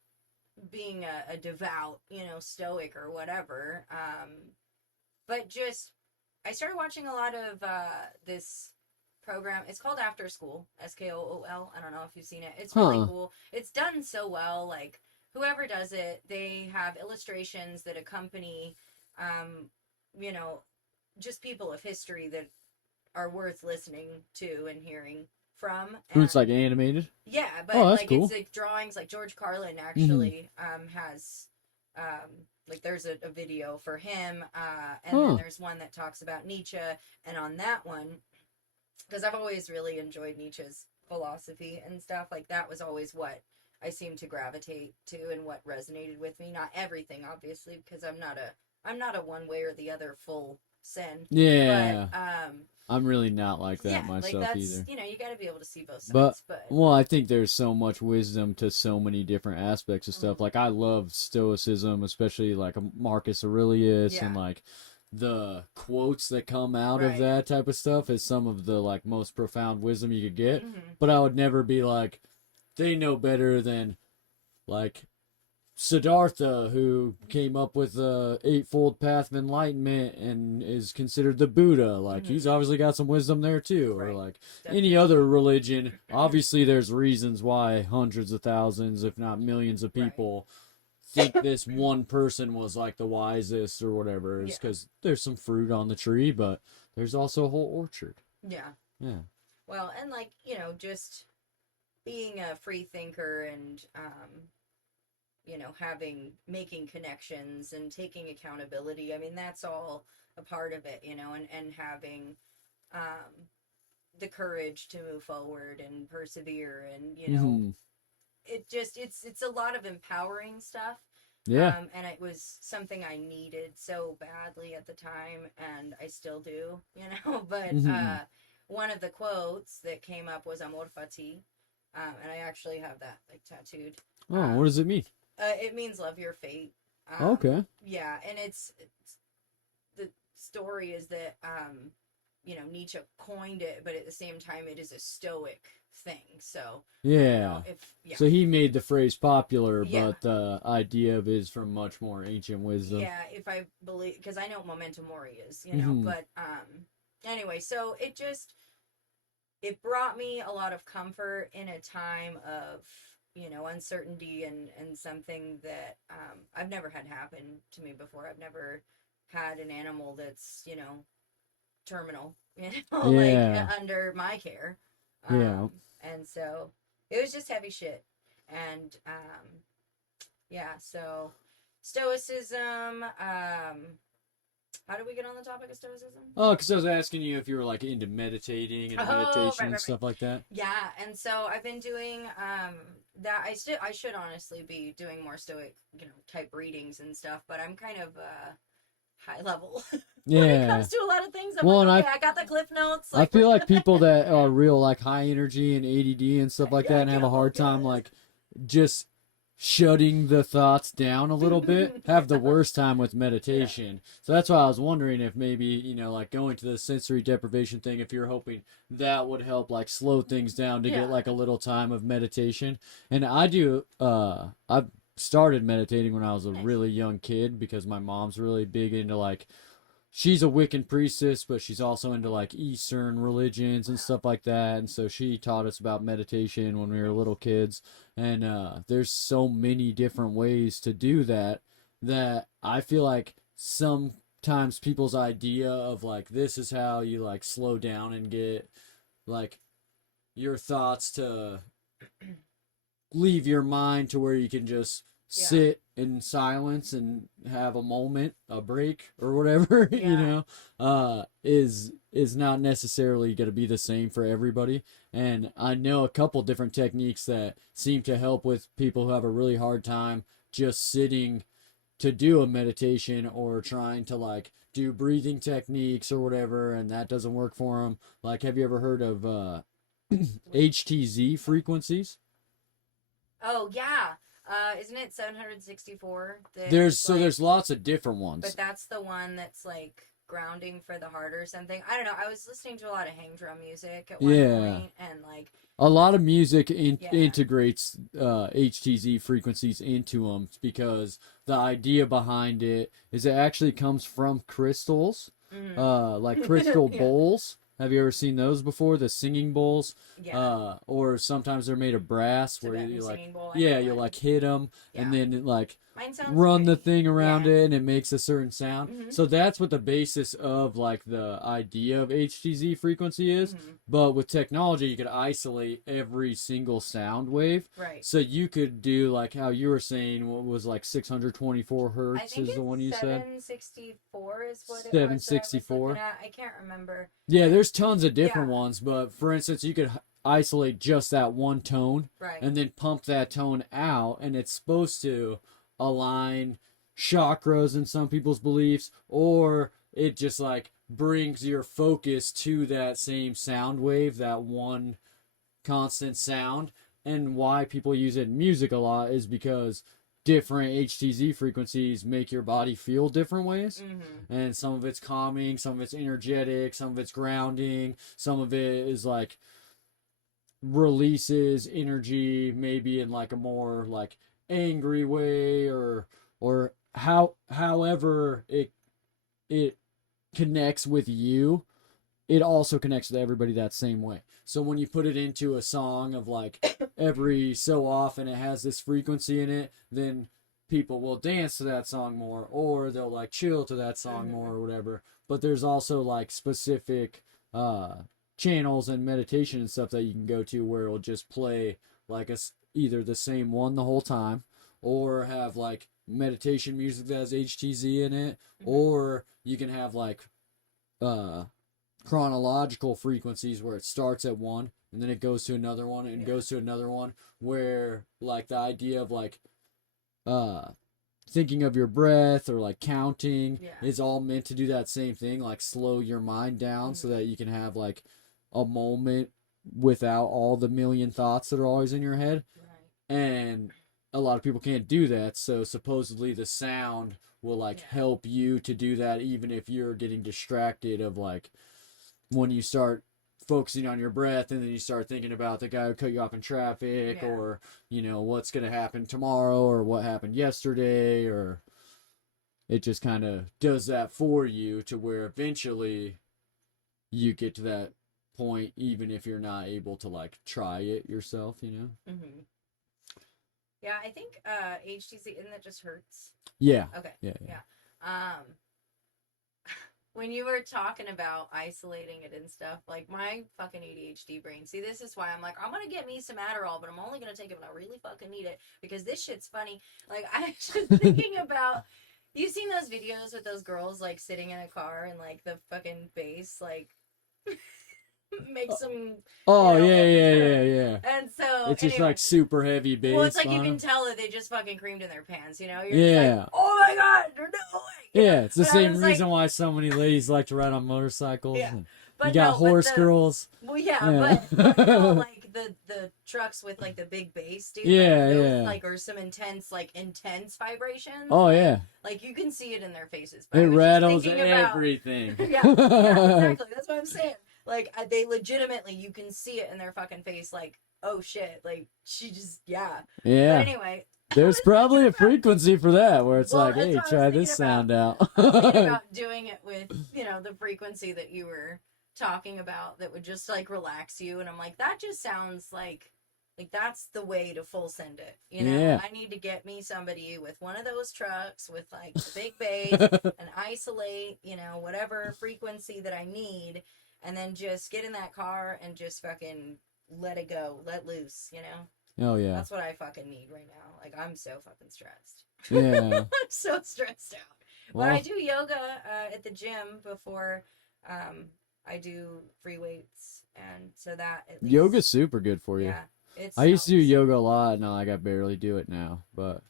being a devout, stoic or whatever, but just I started watching a lot of this program. It's called After School, SKOOL. I don't know if you've seen it. It's really cool. It's done so well. Like, whoever does it, they have illustrations that accompany, just people of history that are worth listening to and hearing from. And, it's like animated? Yeah, but that's cool. It's like drawings. Like George Carlin actually has, like there's a video for him, and then there's one that talks about Nietzsche, and on that one, because I've always really enjoyed Nietzsche's philosophy and stuff, like that was always what I seemed to gravitate to and what resonated with me. Not everything, obviously, because I'm not a one way or the other full sin. Yeah. But, I'm really not like that myself either. You got to be able to see both sides. But well, I think there's so much wisdom to so many different aspects of stuff. Like, I love stoicism, especially like Marcus Aurelius and like the quotes that come out of that type of stuff is some of the like most profound wisdom you could get. But I would never be like, they know better than like Siddhartha, who came up with the eightfold path of enlightenment and is considered the Buddha. Like, he's obviously got some wisdom there too. Right. Or like Definitely. any other religion, obviously there's reasons why hundreds of thousands, if not millions of people think this one person was like the wisest or whatever. Is because there's some fruit on the tree, but there's also a whole orchard. Yeah. Yeah. Well, and like, you know, just being a free thinker and you know, making connections and taking accountability. I mean, that's all a part of it, you know, and having the courage to move forward and persevere, and you know, it's a lot of empowering stuff. Yeah. And it was something I needed so badly at the time, and I still do, you know. But one of the quotes that came up was "Amor fati," and I actually have that like tattooed. Oh, what does it mean? It means love your fate. Okay. Yeah, and it's the story is that you know, Nietzsche coined it, but at the same time, it is a Stoic thing. So yeah. So he made the phrase popular, but the idea of it is from much more ancient wisdom. Yeah, if I believe, because I know memento mori is, you know, but anyway, so it brought me a lot of comfort in a time of, you know, uncertainty and something that I've never had happen to me before. I've never had an animal that's, you know, terminal, you know, like under my care. And so it was just heavy shit. And so stoicism, how did we get on the topic of stoicism? Oh, because I was asking you if you were like into meditating and meditation and stuff like that. Yeah, and so I've been doing that. I should honestly be doing more stoic, you know, type readings and stuff, but I'm kind of high level when it comes to a lot of things. I'm like, okay, I got the cliff notes. Like, I feel like people that are real like high energy and ADD and stuff like that and have a hard time like just shutting the thoughts down a little bit have the worst time with meditation. So that's why I was wondering if maybe, you know, like going to the sensory deprivation thing, if you're hoping that would help like slow things down to get like a little time of meditation. And I do I've started meditating when I was a really young kid because my mom's really big into like, she's a Wiccan priestess, but she's also into like Eastern religions and stuff like that. And so she taught us about meditation when we were little kids. And there's so many different ways to do that I feel like sometimes people's idea of like, this is how you like slow down and get like your thoughts to leave your mind to where you can just sit in silence and have a moment, a break or whatever, you know, is not necessarily going to be the same for everybody. And I know a couple different techniques that seem to help with people who have a really hard time just sitting to do a meditation or trying to like do breathing techniques or whatever, and that doesn't work for them. Like, have you ever heard of HTZ frequencies? Oh, yeah. Isn't it 764? There's lots of different ones. But that's the one that's like grounding for the heart or something. I don't know. I was listening to a lot of hang drum music at one point, and like a lot of music integrates HTZ frequencies into them because the idea behind it is it actually comes from crystals, like crystal bowls. Have you ever seen those before? The singing bowls? Yeah. Or sometimes they're made of brass where you like, you like hit them and then it like run the thing around it and it makes a certain sound. So that's what the basis of like the idea of HTZ frequency is. But with technology, you could isolate every single sound wave. Right. So you could do like how you were saying, what was like 624 hertz is the one you said? 764 is what it was. 764. I can't remember. Yeah, there's tons of different ones, but for instance, you could isolate just that one tone and then pump that tone out, and it's supposed to align chakras in some people's beliefs, or it just like brings your focus to that same sound wave, that one constant sound. And why people use it in music a lot is because different HTZ frequencies make your body feel different ways. And some of it's calming, some of it's energetic, some of it's grounding, some of it is like releases energy maybe in like a more like angry way, or however it connects with you, it also connects with everybody that same way. So when you put it into a song of like every so often it has this frequency in it, then people will dance to that song more, or they'll like chill to that song more, or whatever. But there's also like specific channels and meditation and stuff that you can go to where it'll just play like either the same one the whole time, or have like meditation music that has HTZ in it, or you can have like chronological frequencies where it starts at one and then it goes to another one and goes to another one, where like the idea of like thinking of your breath or like counting is all meant to do that same thing, like slow your mind down so that you can have like a moment without all the million thoughts that are always in your head. And a lot of people can't do that, so supposedly the sound will like help you to do that, even if you're getting distracted of like when you start focusing on your breath and then you start thinking about the guy who cut you off in traffic, or you know what's going to happen tomorrow, or what happened yesterday, or it just kind of does that for you to where eventually you get to that point, even if you're not able to like try it yourself, you know. Yeah, I think HTC, isn't that just hurts? Yeah. Okay. Yeah. When you were talking about isolating it and stuff, like my fucking ADHD brain, see, this is why I'm like, I'm gonna get me some Adderall, but I'm only gonna take it when I really fucking need it, because this shit's funny. Like, I was just thinking about, you've seen those videos with those girls, like, sitting in a car and, like, the fucking bass, like, makes them... Oh, you know, yeah. And so, it's just like super heavy bass. well, it's like you can tell that they just fucking creamed in their pants, you know? You're just like, oh my god, no way! Yeah, it's the same reason like, why so many ladies like to ride on motorcycles. Yeah. And but you got horse girls. Well, but no, like the trucks with like the big bass, dude. Yeah, like, those, yeah. Like, or some intense vibrations. Oh, yeah. Like, you can see it in their faces. It rattles everything. Yeah, exactly. That's what I'm saying. Like, they legitimately, you can see it in their fucking face. Like, oh shit, like she just Yeah. But anyway. There's probably a frequency for that where it's like, hey, try this sound out. I was thinking about doing it with, you know, the frequency that you were talking about that would just like relax you, and I'm like, that just sounds like that's the way to full send it, you know. Yeah. I need to get me somebody with one of those trucks with like the big bass and isolate, you know, whatever frequency that I need, and then just get in that car and just fucking let it go, let loose, you know. Oh, yeah. That's what I fucking need right now. Like, I'm so fucking stressed. Yeah. I'm so stressed out. Well, but I do yoga at the gym before I do free weights, and so that at least... Yoga's super good for you. Yeah. I used to do yoga a lot, and like I barely do it now, but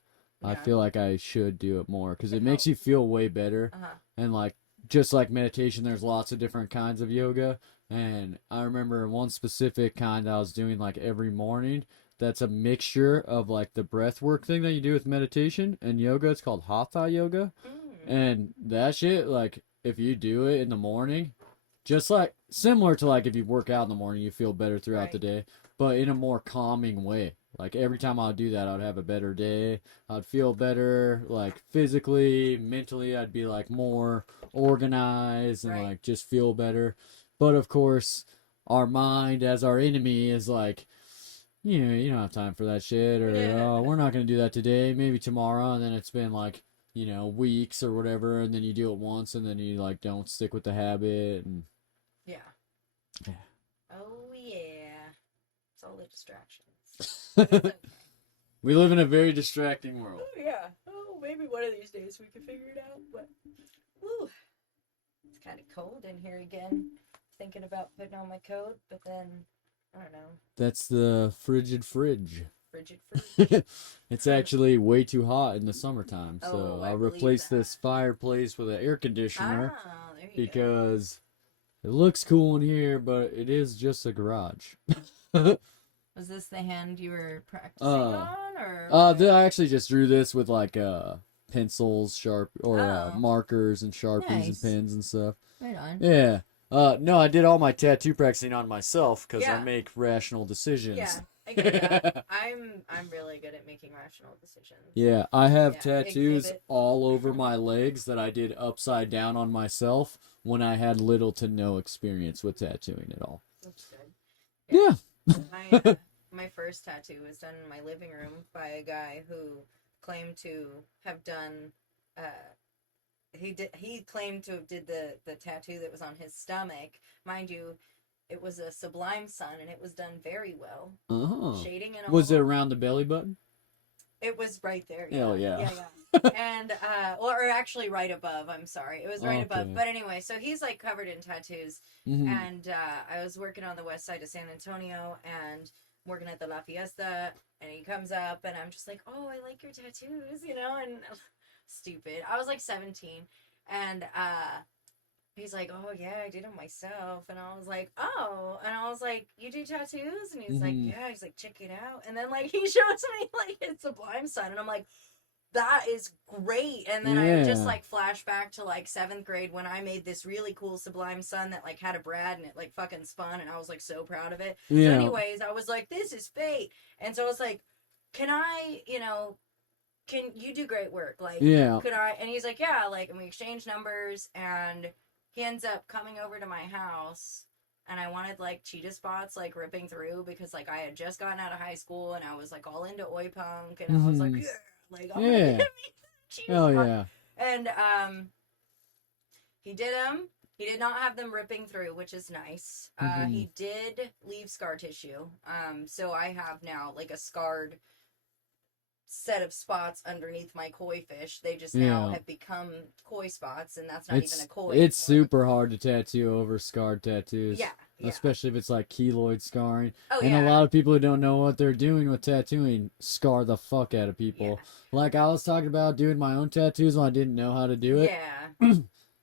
Yeah. I feel like I should do it more because it makes you feel way better. And like, just like meditation, there's lots of different kinds of yoga. And I remember one specific kind that I was doing like every morning that's a mixture of like the breath work thing that you do with meditation and yoga. It's called Hatha yoga. And that shit, like, if you do it in the morning, just like similar to like if you work out in the morning, you feel better throughout the day, but in a more calming way. Like, every time I'd do that, I'd have a better day. I'd feel better, like, physically, mentally. I'd be like more organized and like just feel better. But of course, our mind as our enemy is like, you know, you don't have time for that shit, or oh, we're not going to do that today, maybe tomorrow. And then it's been like, you know, weeks or whatever, and then you do it once, and then you like don't stick with the habit. And Oh yeah, it's all the distractions. We live in a very distracting world. Oh yeah. Oh, maybe one of these days we can figure it out. But whew, it's kind of cold in here again. Thinking about putting on my coat, but then I don't know. That's the frigid fridge. Frigid fridge. It's actually way too hot in the summertime, so I I'll believe replace that. this fireplace with an air conditioner There you because it looks cool in here, but it is just a garage. Was this the hand you were practicing on, or? I actually just drew this with like pencils, markers and Sharpies and pens and stuff. Right on. Yeah. No, I did all my tattoo practicing on myself because I make rational decisions. Yeah. I get that. I'm really good at making rational decisions. Yeah, I have Yeah, tattoos exhibit. all over my legs that I did upside down on myself when I had little to no experience with tattooing at all. That's good. Yeah. My first tattoo was done in my living room by a guy who claimed to have done. He claimed to have did the tattoo that was on his stomach. Mind you, it was a sublime sun, and it was done very well. Oh. Shading and all. Was it around the belly button? It was right there. Hell yeah. Yeah. And or actually right above. I'm sorry, it was right above. But anyway, so he's like covered in tattoos, and I was working on the west side of San Antonio and working at the La Fiesta, and he comes up, and I'm just like, oh, I like your tattoos, you know, and stupid. I was like 17, and he's like, oh yeah, I did them myself, and I was like, oh, and I was like, you do tattoos? And he's like, yeah. He's like, check it out, and then like he shows me like it's Sublime Sun, and I'm like, that is great. And then I just like flash back to like 7th grade when I made this really cool Sublime Sun that like had a brad and it like fucking spun, and I was like so proud of it. So anyways, I was like, this is fate. And so I was like, can I, you know, can you do great work? Like, could I? And he's like, yeah, like, and we exchanged numbers, and he ends up coming over to my house, and I wanted like cheetah spots like ripping through because like I had just gotten out of high school and I was like all into oi punk, and I was like, yeah. Like, I'm gonna get me hell yeah. And he did them. He did not have them ripping through, which is nice. He did leave scar tissue. So I have now like a scarred set of spots underneath my koi fish. They just now have become koi spots, and that's not even a koi. It's super hard to tattoo over scarred tattoos. Yeah. Especially if it's like keloid scarring. Oh, and a lot of people who don't know what they're doing with tattooing scar the fuck out of people. Like I was talking about doing my own tattoos when I didn't know how to do it. Yeah.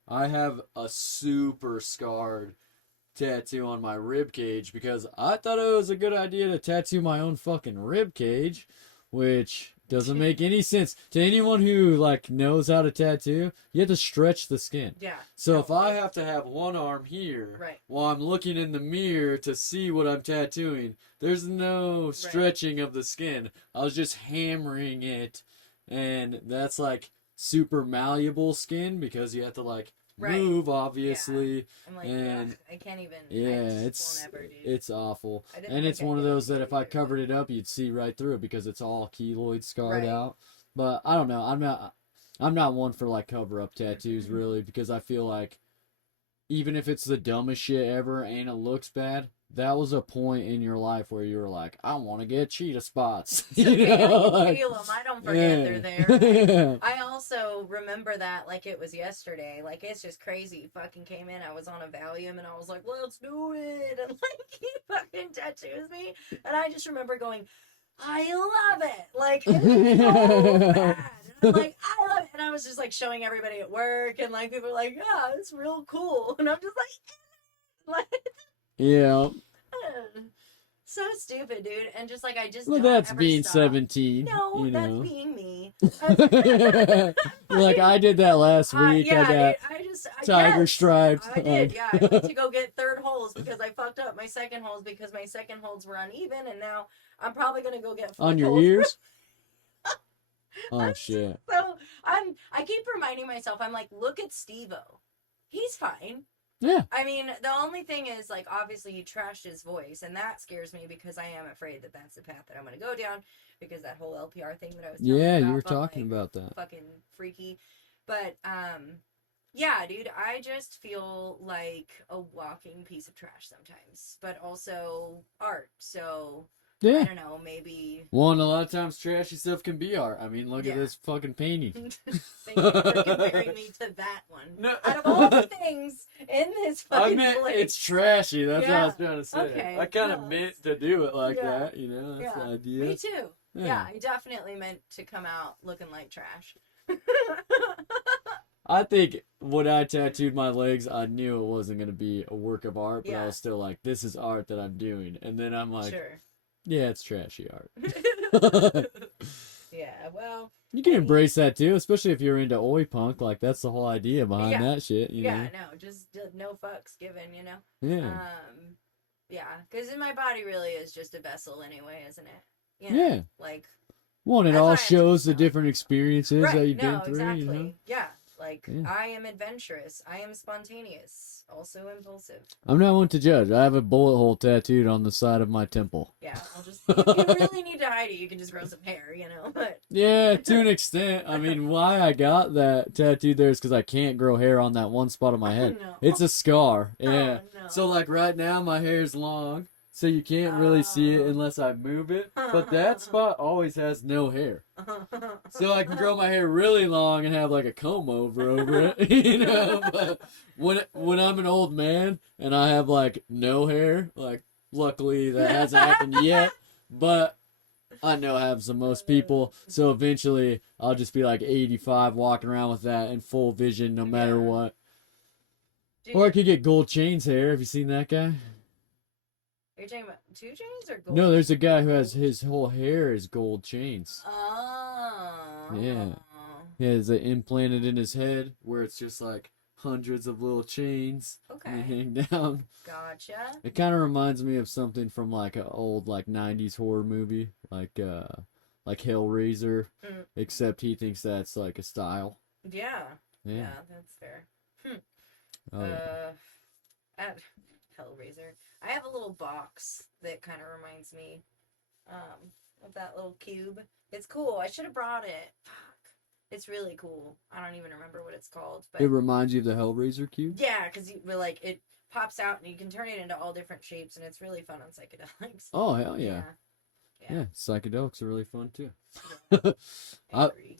I have a super scarred tattoo on my rib cage because I thought it was a good idea to tattoo my own fucking rib cage, which doesn't make any sense to anyone who like knows how to tattoo. You have to stretch the skin. Yeah. So if I have to have one arm here while I'm looking in the mirror to see what I'm tattooing, there's no stretching of the skin. I was just hammering it, and that's like super malleable skin because you have to like move, obviously. Yeah. I'm like, and I can't even. It's awful. And it's one of those that if I covered it up, you'd see right through it because it's all keloid scarred out. But I don't know. I'm not one for like cover up tattoos really, because I feel like even if it's the dumbest shit ever and it looks bad, that was a point in your life where you were like, I want to get cheetah spots. You know, I feel them. I don't forget they're there. I also remember that like it was yesterday. Like, it's just crazy. Fucking came in. I was on a Valium, and I was like, let's do it. And like, he fucking tattoos me. And I just remember going, I love it. Like, it's so bad. And I'm like, I love it. And I was just like showing everybody at work, and like people were like, yeah, it's real cool. And I'm just like, yeah. So stupid, dude. And just like, I just well, don't that's ever being stop. 17. No, you that's know. being me. Like, I did that last week. Yeah, I got tiger stripes. I did, yeah. I went to go get third holes because I fucked up my second holes because my second holes were uneven, and now I'm probably gonna go get on your holes. ears. Oh shit. So I keep reminding myself, I'm like, look at Steve-O. He's fine. Yeah. I mean, the only thing is, like, obviously he trashed his voice, and that scares me because I am afraid that that's the path that I'm going to go down, because that whole LPR thing that I was talking about. Yeah, you were talking about that. Fucking freaky. But, yeah, dude, I just feel like a walking piece of trash sometimes, but also art, so... Yeah. I don't know, maybe... Well, and a lot of times trashy stuff can be art. I mean, look at this fucking painting. Thank you for comparing me to that one. No. Out of all the things in this fucking place. It's trashy. That's what I was trying to say. Okay. I kind of meant to do it like that, you know? That's the idea. Me too. Yeah, I definitely meant to come out looking like trash. I think when I tattooed my legs, I knew it wasn't going to be a work of art, but I was still like, this is art that I'm doing. And then I'm like... Sure. Yeah, it's trashy art. Yeah, well... You can embrace that, too, especially if you're into oi punk. Like, that's the whole idea behind that shit, you know? Yeah, no, just no fucks given, you know? Yeah. Yeah, because my body really is just a vessel anyway, isn't it? Yeah. Like Well, and it that's all why I have to shows the keep going. different experiences that Right? you've been No, through, you know? exactly. Yeah, like Yeah. I am adventurous. I am spontaneous. Also impulsive. I'm not one to judge. I have a bullet hole tattooed on the side of my temple. Yeah, I'll just. If you really need to hide it, you can just grow some hair, But Yeah, to an extent. I mean, why I got that tattooed there is because I can't grow hair on that one spot of my head. no. It's a scar. Yeah. Oh, no. So, like, right now, my hair's long, so you can't really see it Oh. unless I move it. But that spot always has no hair. So I can grow my hair really long and have, like, a comb over it, But when I'm an old man and I have, like, no hair, like, luckily that hasn't happened yet, but I know happens to most people. So eventually, I'll just be like 85 walking around with that in full vision no matter what. Or I could get Gold Chain's hair. Have you seen that guy? Are you talking about 2 Chainz or Gold? No, there's a guy who has his whole hair is gold chains. Oh. Yeah. He has it implanted in his head where it's just like hundreds of little chains and they hang down. Gotcha. It kind of reminds me of something from like an old like 90s horror movie, like Hellraiser, except he thinks that's like a style. Yeah. Yeah, that's fair. At Hellraiser, I have a little box that kind of reminds me of that little cube. It's cool. I should have brought it. Fuck. It's really cool. I don't even remember what it's called. But it reminds you of the Hellraiser cube? Yeah, because it pops out and you can turn it into all different shapes, and it's really fun on psychedelics. Oh, hell yeah. Yeah, psychedelics are really fun too. I agree.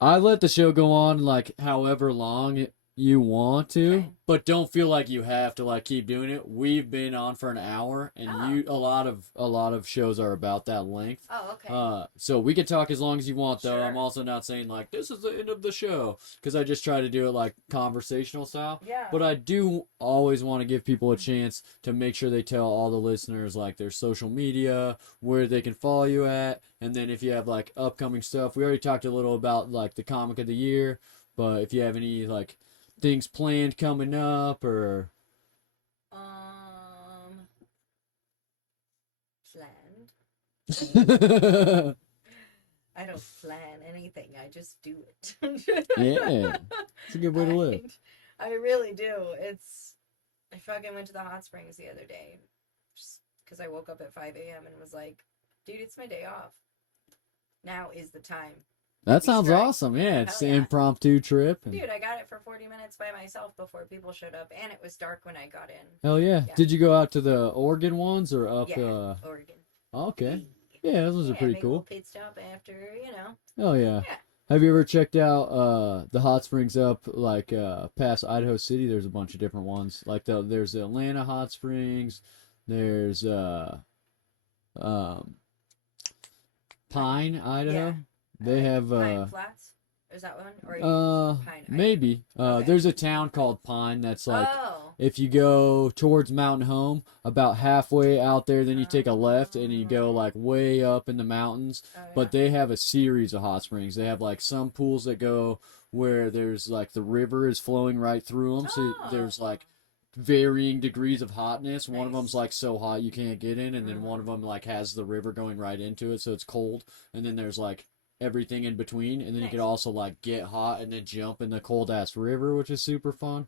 I let the show go on like however long you want to, but don't feel like you have to like keep doing it. We've been on for an hour, and a lot of shows are about that length. Oh, okay. So we can talk as long as you want, though. Sure. I'm also not saying like this is the end of the show because I just try to do it like conversational style. Yeah. But I do always want to give people a chance to make sure they tell all the listeners like their social media, where they can follow you at, and then if you have like upcoming stuff. We already talked a little about like the comic of the year, but if you have any like things planned coming up or planned. I don't plan anything. I just do it. Yeah. It's a good way to live. I really do. I fucking went to the hot springs the other day just because I woke up at 5 a.m. and was like, dude, it's my day off. Now is the time. That sounds awesome. Yeah, it's an impromptu trip. Dude, I got it for 40 minutes by myself before people showed up, and it was dark when I got in. Hell yeah. Did you go out to the Oregon ones or up? Oregon. Okay. Yeah, those are pretty make cool. A little pit stop after, Oh yeah. Have you ever checked out the hot springs up like past Idaho City? There's a bunch of different ones. Like there's the Atlanta hot springs. There's Pine, Idaho. Yeah. They have Pine Flats? Is that one? Or Pine? Maybe. Okay. There's a town called Pine that's like if you go towards Mountain Home, about halfway out there, then you take a left and you go like way up in the mountains. But they have a series of hot springs. They have like some pools that go where there's like the river is flowing right through them, so there's like varying degrees of hotness. One of them's like so hot you can't get in, and then one of them like has the river going right into it, so it's cold. And then there's like everything in between, and then you could also like get hot and then jump in the cold ass river, which is super fun.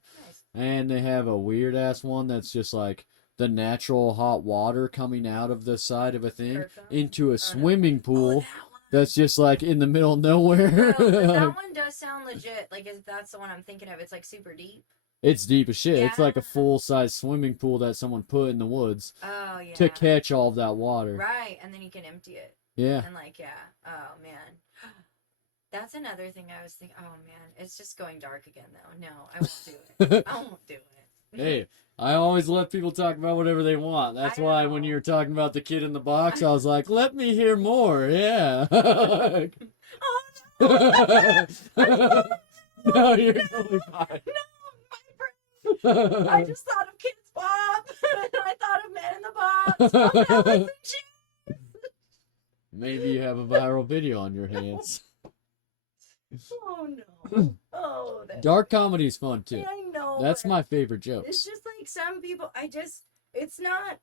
And they have a weird ass one that's just like the natural hot water coming out of the side of a thing into a swimming pool that's just like in the middle of nowhere. That one does sound legit. Like if that's the one I'm thinking of, it's like super deep. It's deep as shit. It's like a full-size swimming pool that someone put in the woods to catch all of that water. Right, and then you can empty it. Yeah. And oh man. That's another thing I was thinking. Oh man, it's just going dark again though. No, I won't do it. I won't do it. Hey, I always let people talk about whatever they want. That's why when you were talking about the kid in the box, I was like, let me hear more. Yeah. Oh no. No, you're totally fine. No, my brain. I just thought of Kids Bob. I thought of Man in the Box. Oh, no, maybe you have a viral video on your hands. Oh no. Oh, that's dark comedy is fun too. I know. That's my favorite jokes. It's just like some people. It it's not,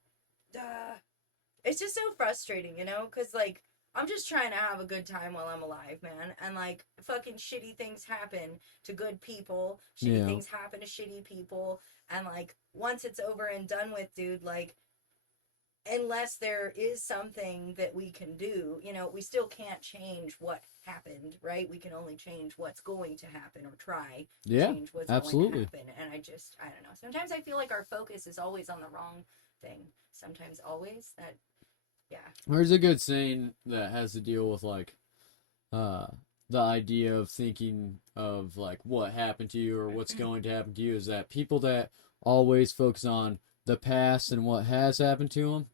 it's just so frustrating, you know, because, like, I'm just trying to have a good time while I'm alive, man. And, like, fucking shitty things happen to good people. Shitty things happen to shitty people. And, like, once it's over and done with, dude, like, unless there is something that we can do, you know, we still can't change what happened, right? We can only change what's going to happen, or try to change what's going to happen. And I don't know. Sometimes I feel like our focus is always on the wrong thing. Sometimes always. That, yeah. There's a good saying that has to deal with, like, the idea of thinking of, like, what happened to you or what's going to happen to you, is that people that always focus on the past and what has happened to them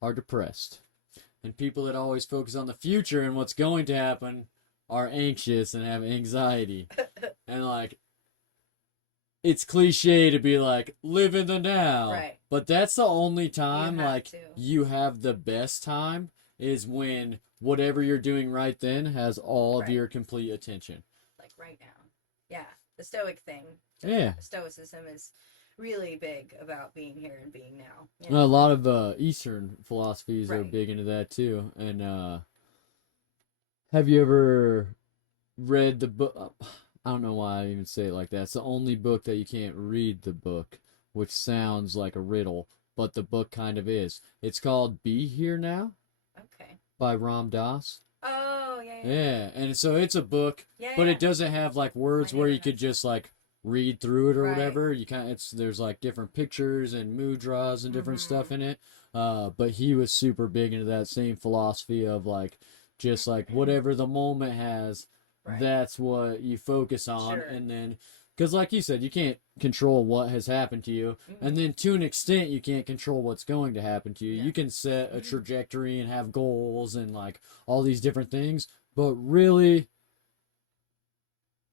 are depressed. And people that always focus on the future and what's going to happen are anxious and have anxiety. And, like, it's cliche to be like, live in the now. Right. But that's the only time, like, you have the best time is when whatever you're doing right then has all of your complete attention. Like right now. Yeah. The stoic thing. Yeah. Stoicism is really big about being here and being now. You know? A lot of Eastern philosophies are big into that too. And have you ever read the book? I don't know why I even say it like that. It's the only book that you can't read the book, which sounds like a riddle, but the book kind of is. It's called Be Here Now. Okay. By Ram Dass. Oh, yeah. Yeah, and so it's a book, but it doesn't have, like, words where you could just, like, read through it or whatever. You there's, like, different pictures and mudras and different stuff in it. But he was super big into that same philosophy of, like, just, like, whatever the moment has, that's what you focus on. And then, because like you said, you can't control what has happened to you. And then to an extent, you can't control what's going to happen to you. You can set a trajectory and have goals and, like, all these different things. But really,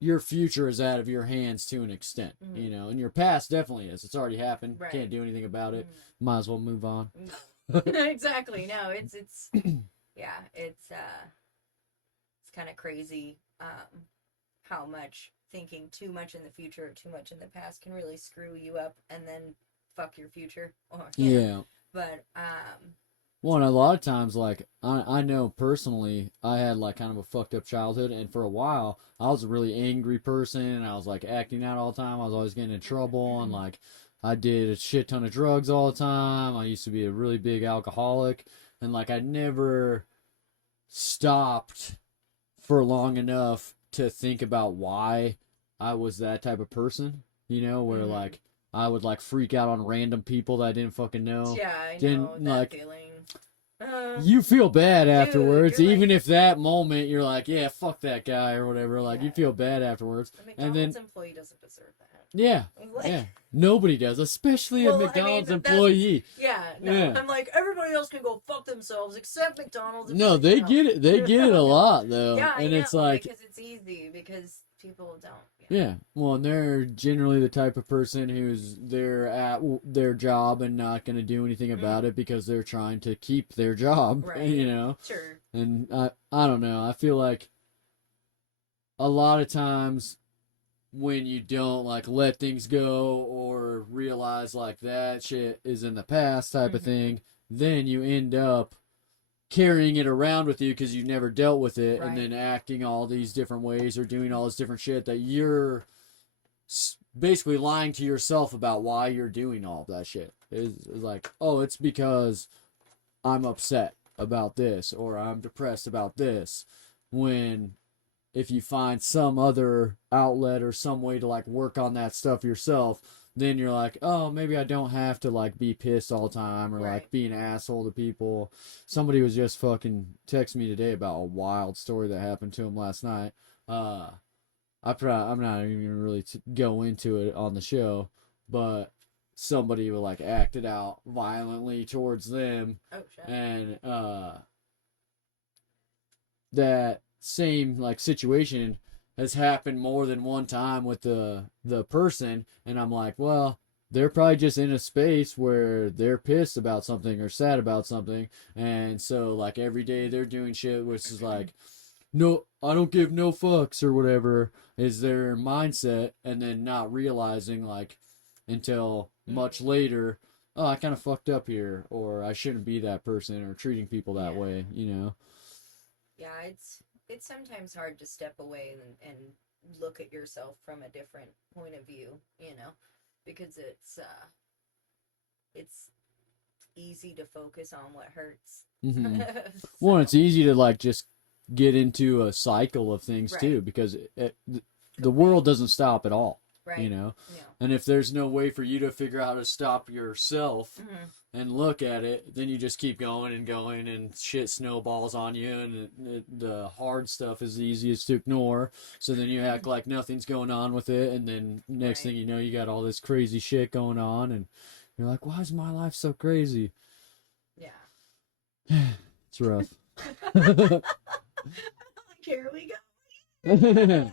your future is out of your hands to an extent, you know, and your past definitely is. It's already happened. Can't do anything about it. Might as well move on. Exactly. No, it's yeah, it's kind of crazy how much thinking too much in the future or too much in the past can really screw you up and then fuck your future. But well, and a lot of times, like, I know personally, I had, like, kind of a fucked up childhood, and for a while, I was a really angry person, and I was, like, acting out all the time. I was always getting in trouble, and, like, I did a shit ton of drugs all the time. I used to be a really big alcoholic, and, like, I never stopped for long enough to think about why I was that type of person, you know, where, like, I would, like, freak out on random people that I didn't fucking know. Yeah, I know that, like, feeling. You feel bad afterwards, dude, even, like, if that moment you're like, yeah, fuck that guy or whatever. Like, you feel bad afterwards. A McDonald's employee doesn't deserve that. Yeah, like, nobody does, especially a McDonald's employee. I'm like, everybody else can go fuck themselves except McDonald's. No, they get it. They get it a lot though. Yeah, and it's like, because it's easy, because people don't. Yeah, well, and they're generally the type of person who's there at their job and not going to do anything about it because they're trying to keep their job, you know? Sure. And I don't know. I feel like a lot of times when you don't, like, let things go or realize, like, that shit is in the past type of thing, then you end up carrying it around with you because you've never dealt with it, and then acting all these different ways or doing all this different shit that you're basically lying to yourself about why you're doing all that shit. It's like, oh, it's because I'm upset about this or I'm depressed about this, when if you find some other outlet or some way to, like, work on that stuff yourself, then you're like, oh, maybe I don't have to, like, be pissed all the time or like be an asshole to people. Somebody was just fucking texting me today about a wild story that happened to him last night. I'm not even really go into it on the show, but somebody would, like, acted out violently towards them. Oh, shit. And that same, like, situation has happened more than one time with the person, and I'm like, well, they're probably just in a space where they're pissed about something or sad about something, and so, like, every day they're doing shit which is like, no, I don't give no fucks or whatever is their mindset, and then not realizing, like, until much later oh, I kind of fucked up here, or I shouldn't be that person, or treating people that Yeah. way, you know? Yeah, it's sometimes hard to step away and look at yourself from a different point of view, because it's easy to focus on what hurts. Hmm. Well, So, it's easy to like just get into a cycle of things too, right. because the world doesn't stop at all, you Right. know? Yeah. And if there's no way for you to figure out how to stop yourself Hmm. and look at it, then you just keep going, and shit snowballs on you, and the hard stuff is the easiest to ignore. So then you act like nothing's going on with it, and then next Right. thing you know, you got all this crazy shit going on, and you're like, why is my life so crazy? Yeah. It's rough. Here we go.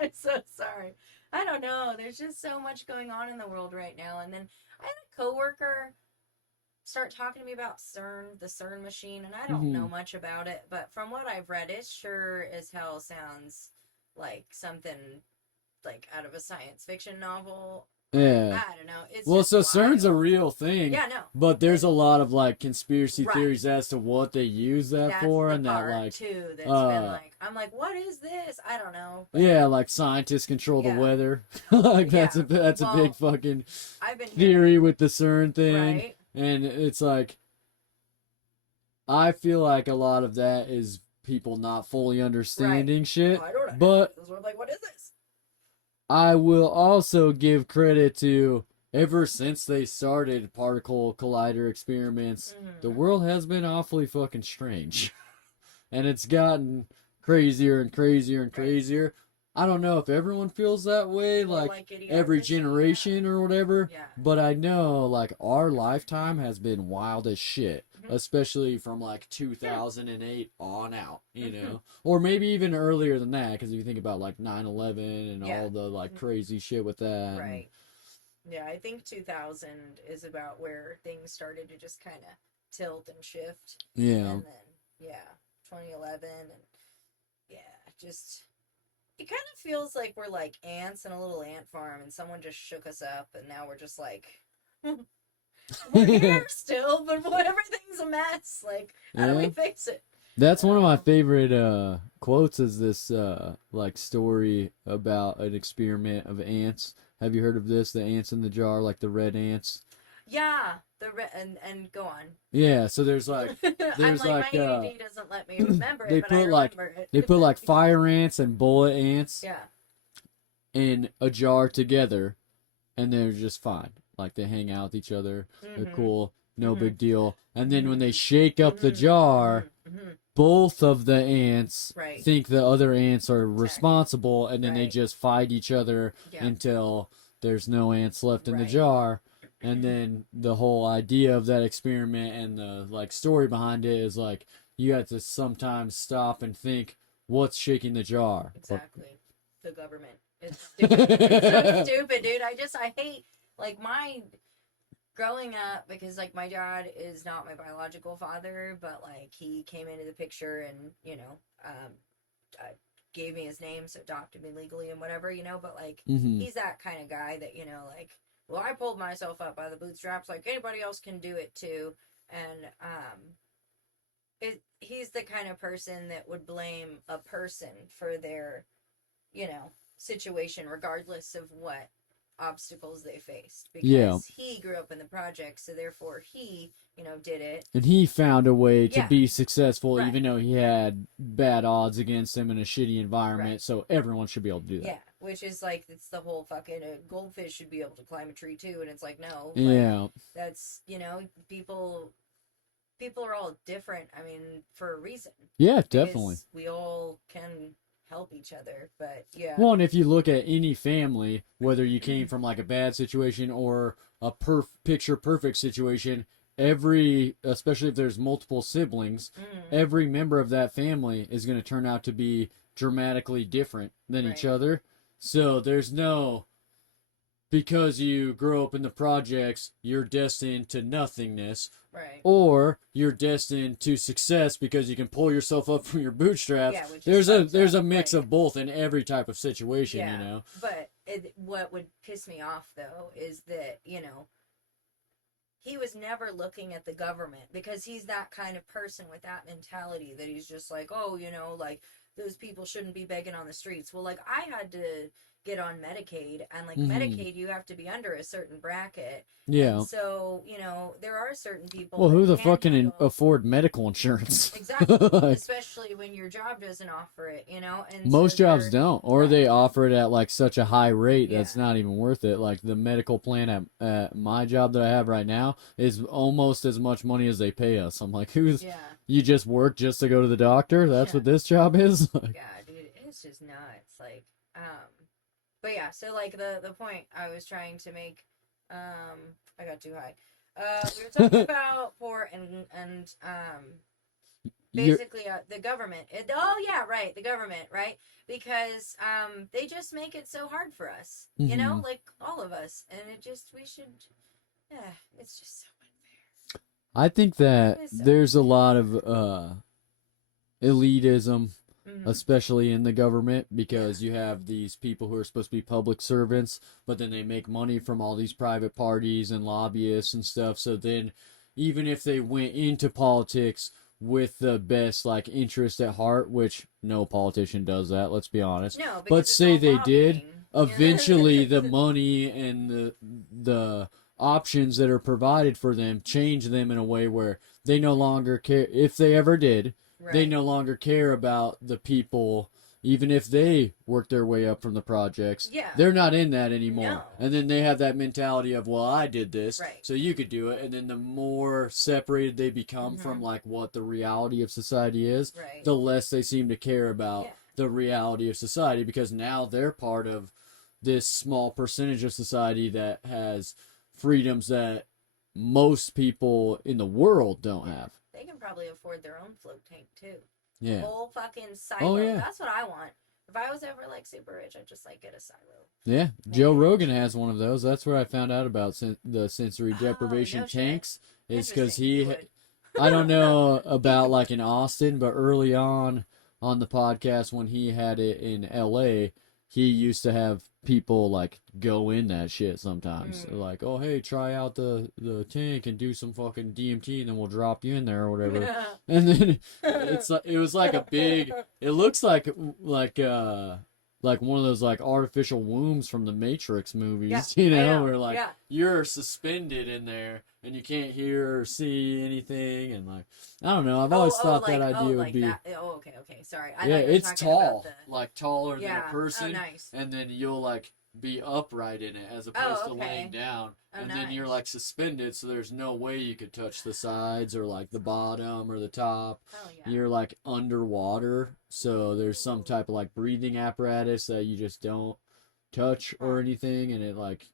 I'm so sorry. I don't know. There's just so much going on in the world right now. And then I had a coworker start talking to me about CERN, the CERN machine, and I don't know Hmm. much about it, but from what I've read, it sure as hell sounds like something like out of a science fiction novel. Or Yeah. I don't know. It's Well, just so CERN's a wild. real thing, Yeah, no. but there's a lot of like conspiracy Right. theories as to what they use that That's for, the and that part like, too that's been uh, like, I'm like, what is this? I don't know. But yeah, like scientists control the yeah. weather. Like Yeah. that's a big Well, fucking I've been hearing. theory with the CERN thing, Right. and it's like I feel like a lot of that is people not fully Right. understanding Oh, shit, I don't understand but this. I'm like, what is this? I will also give credit to ever since they started particle collider experiments, the Mm-hmm. world has been awfully fucking strange. And it's gotten crazier and crazier and Right. crazier. I don't know if everyone feels that way, More like like every idiocracy. generation or whatever, Yeah. but I know like our lifetime has been wild as shit, Yeah. especially from like 2008 on out, Mm-hmm. or maybe even earlier than that, because if you think about like 9/11 and Yeah. all the like Mm-hmm. crazy shit with that. And, Right. Yeah, I think 2000 is about where things started to just kind of tilt and shift. yeah. And then, yeah, 2011. And yeah, just, it kind of feels like we're like ants in a little ant farm and someone just shook us up and now we're just like, we're here still, but everything's a mess. Like, how do we Yeah. fix it? That's I one of don't my know. favorite quotes is this like story about an experiment of ants. Have you heard of this? The ants in the jar, like the red ants. Yeah, and go on. Yeah, so there's I'm there's like, like my ADD doesn't let me remember they it, but I put like remember they it. put like fire ants and bullet ants Yeah. in a jar together, and they're just fine. Like they hang out with each other. They're Mm-hmm. cool, no Mm-hmm. big deal. And then when Mm-hmm. they shake up the jar, Mm-hmm. both of the ants Right. think the other ants are Attacking. responsible, and then they Right. just fight each other Yeah. until there's no ants left in the Right. jar. And then the whole idea of that experiment and the like story behind it is like you have to sometimes stop and think what's shaking the jar. Exactly. The government. It's stupid. It's so stupid, dude. I hate, like, my growing up, because like my dad is not my biological father, but like he came into the picture and gave me his name, so adopted me legally and whatever, but like Mm-hmm. he's that kind of guy that like, well, I pulled myself up by the bootstraps, like anybody else can do it too. And he's the kind of person that would blame a person for their situation, regardless of what obstacles they faced, because Yeah. he grew up in the project, so therefore he did it. And he found a way to Yeah. be successful Right. even though he had bad odds against him in a shitty environment. Right. So everyone should be able to do that. Yeah, which is like, it's the whole fucking goldfish should be able to climb a tree too, and it's like, no, like, Yeah. that's people are all different, I mean, for a reason. Yeah, Because definitely. we all can help each other, but yeah. Well, and if you look at any family, whether you came from like a bad situation or a picture perfect situation, especially if there's multiple siblings, every member of that family is going to turn out to be dramatically different than each Right. other. So there's no, because you grow up in the projects, you're destined to nothingness, Right. or you're destined to success because you can pull yourself up from your bootstraps. Yeah, which there's is there's fucked a up, mix like, of both in every type of situation, yeah. But what would piss me off though is that he was never looking at the government, because he's that kind of person with that mentality that he's just like, oh, you know, like, those people shouldn't be begging on the streets. Well, like, I had to get on Medicaid, and like Medicaid, you have to be under a certain bracket. Yeah. And so, you know, there are certain people. Well, who the that fuck can handle... afford medical insurance? Exactly. Like, especially when your job doesn't offer it, you know? And most so jobs don't, or right. they offer it at like such a high rate Yeah. that's not even worth it. Like the medical plan at my job that I have right now is almost as much money as they pay us. I'm like, who's... Yeah. You just work just to go to the doctor? That's what this job is? Like, yeah, dude, it's just nuts. Like, but yeah, so like the point I was trying to make, I got too high. We were talking about poor and basically the government. The government, right? Because they just make it so hard for us, you know, like all of us, and it's just so unfair. I think that there's a lot of elitism, Mm-hmm. especially in the government, because you have these people who are supposed to be public servants, but then they make money from all these private parties and lobbyists and stuff. So then, even if they went into politics with the best like interest at heart, which no politician does that, let's be honest. No, but say they did, eventually the money and the options that are provided for them change them in a way where they no longer care. If they ever did, they no longer care about the people, even if they work their way up from the projects. Yeah. They're not in that anymore. No. And then they have that mentality of, well, I did this, right. so you could do it. And then the more separated they become from like what the reality of society is, the less they seem to care about the reality of society, because now they're part of this small percentage of society that has freedoms that most people in the world don't have. They can probably afford their own float tank too. Yeah. Whole fucking silo. That's what I want. If I was ever like super rich, I'd just like get a silo. Yeah. Joe Rogan has one of those. That's where I found out about the sensory deprivation tanks. Is because I don't know about like in Austin, but early on the podcast when he had it in LA, he used to have people like go in that shit sometimes. Like, oh hey, try out the tank and do some fucking DMT, and then we'll drop you in there or whatever. And then it was like a big. It looks like one of those like artificial wombs from the Matrix movies, you know, where like you're suspended in there and you can't hear or see anything, and like I don't know. I've always thought that idea would be. That. Oh, okay. Sorry. It's tall, like taller than a Oh, person, nice. and then you'll like be upright in it as opposed to laying down, and then you're like suspended, so there's no way you could touch the sides or like the bottom or the top. You're like underwater, so there's some type of like breathing apparatus that you just don't touch or anything, and it like,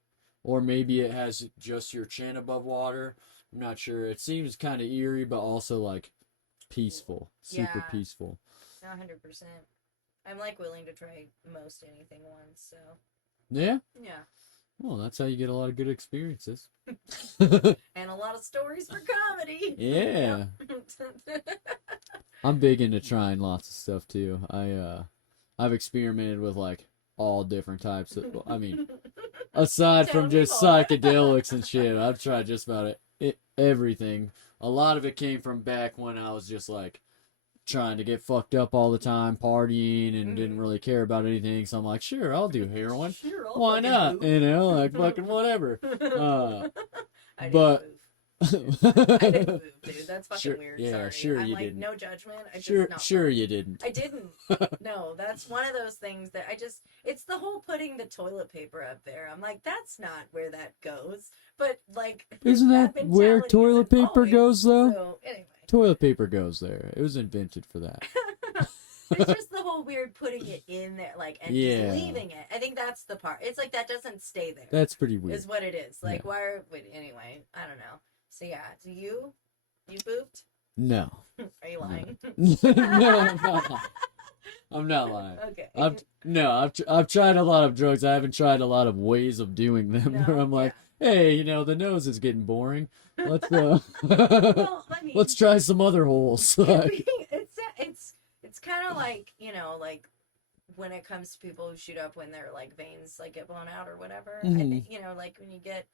or maybe it has just your chin above water. I'm not sure. It seems kind of eerie, but also like peaceful, super peaceful. 100%. I'm like willing to try most anything once, so. Yeah? Yeah. Well, that's how you get a lot of good experiences. And a lot of stories for comedy. Yeah. I'm big into trying lots of stuff too. I've experimented with like all different types of, I mean, aside from just psychedelics and shit, I've tried just about everything. A lot of it came from back when I was just like trying to get fucked up all the time, partying, and didn't really care about anything. So I'm like, sure, I'll do heroin. Why not? Move. You know, like fucking whatever. But I didn't move, dude. That's fucking weird. Yeah, sorry. sure I'm you like, didn't. no judgment. Sure you didn't. I didn't. No, that's one of those things that it's the whole putting the toilet paper up there. I'm like, that's not where that goes. But like, isn't that where toilet paper goes though? So, anyway. Toilet paper goes there. It was invented for that. It's just the whole weird putting it in there, like, and just leaving it. I think that's the part. It's like that doesn't stay there. That's pretty weird. Is what it is. Like, anyway, I don't know. So yeah, you booped? No. Are you lying? No, I'm not lying. Okay. I've tried a lot of drugs. I haven't tried a lot of ways of doing them where I'm like, hey, you know, the nose is getting boring. Let's let's try some other holes. It's kind of like, you know, like when it comes to people who shoot up when their like veins like get blown out or whatever. I think, you know, like when you get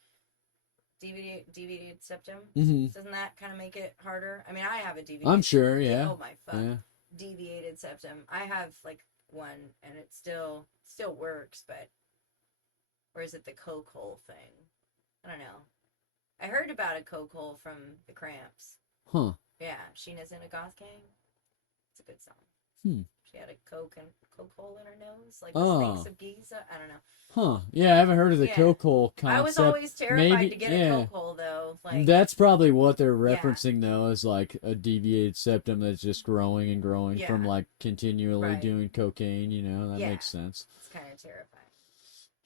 deviated septum. Mm-hmm. Doesn't that kind of make it harder? I mean, I have a deviated. I'm sure, yeah. Oh my fuck. Yeah. Deviated septum. I have like one, and it still works, but or is it the coke hole thing? I don't know. I heard about a coke hole from the Cramps. Huh. Yeah, Sheena's in a goth gang. It's a good song. Hmm. She had a coke hole in her nose, like Oh. the Snakes of Giza. I don't know. Huh. Yeah, I haven't heard of the Yeah. coke hole concept. I was always terrified Maybe, to get yeah. a coke hole, though. Like, That's probably what they're referencing, though, is like a deviated septum that's just growing and growing from like continually Right. doing cocaine. You know, that makes sense. It's kind of terrifying.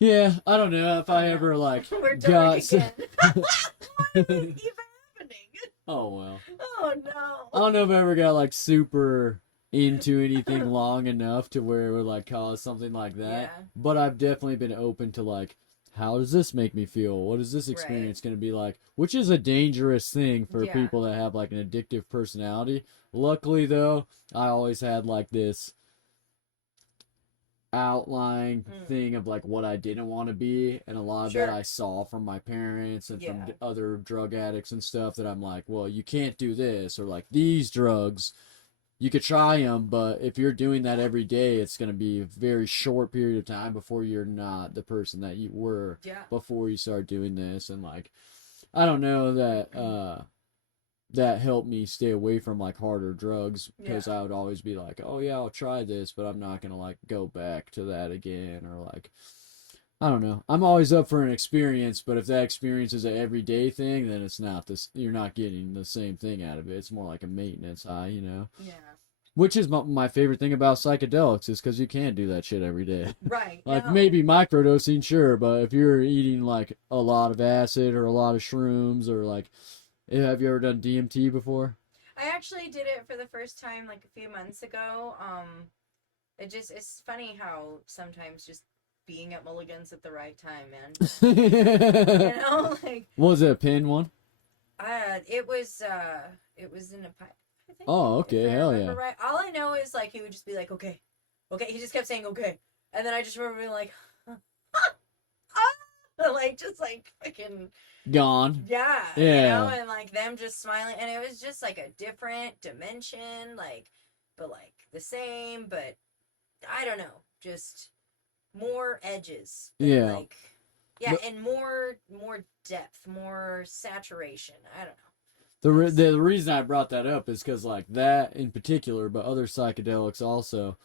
Yeah, I don't know if I ever like We're got. again. Why is this even happening? Oh well. Oh no. I don't know if I ever got like super into anything long enough to where it would like cause something like that. Yeah. But I've definitely been open to like, how does this make me feel? What is this experience going to be like? Which is a dangerous thing for people that have like an addictive personality. Luckily though, I always had like this outline thing of like what I didn't want to be, and a lot of that I saw from my parents and from other drug addicts and stuff, that I'm like, well, you can't do this, or like these drugs, you could try them, but if you're doing that every day, it's going to be a very short period of time before you're not the person that you were before you start doing this. And like, I don't know that that helped me stay away from like harder drugs, because I would always be like, oh yeah, I'll try this, but I'm not gonna like go back to that again, or like, I don't know. I'm always up for an experience, but if that experience is an everyday thing, then it's not this. You're not getting the same thing out of it. It's more like a maintenance high, you know. Yeah. Which is my favorite thing about psychedelics, is because you can't do that shit every day. Right. Like maybe microdosing, sure, but if you're eating like a lot of acid or a lot of shrooms, or like, have you ever done DMT before? I actually did it for the first time like a few months ago. It's funny how sometimes just being at Mulligan's at the right time, man. You know, like. Was it a pin one? It was in a pipe. I think, oh, okay, hell yeah. Right. All I know is like he would just be like, okay. He just kept saying okay, and then I just remember being like, like just like fucking gone. Yeah. You know, and like them just smiling, and it was just like a different dimension, like, but like the same, but I don't know, just more edges. Yeah. Like, yeah, but, and more depth, more saturation. I don't know. The reason I brought that up is because like that in particular, but other psychedelics also,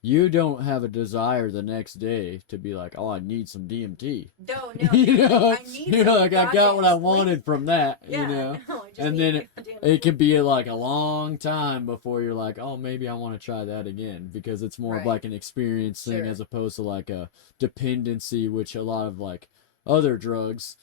you don't have a desire the next day to be like, oh, I need some DMT. No, you know, I need you're like, I got what I wanted from that, yeah, you know. No, and then it can be like a long time before you're like, oh, maybe I want to try that again, because it's more of like an experience thing as opposed to like a dependency, which a lot of like other drugs,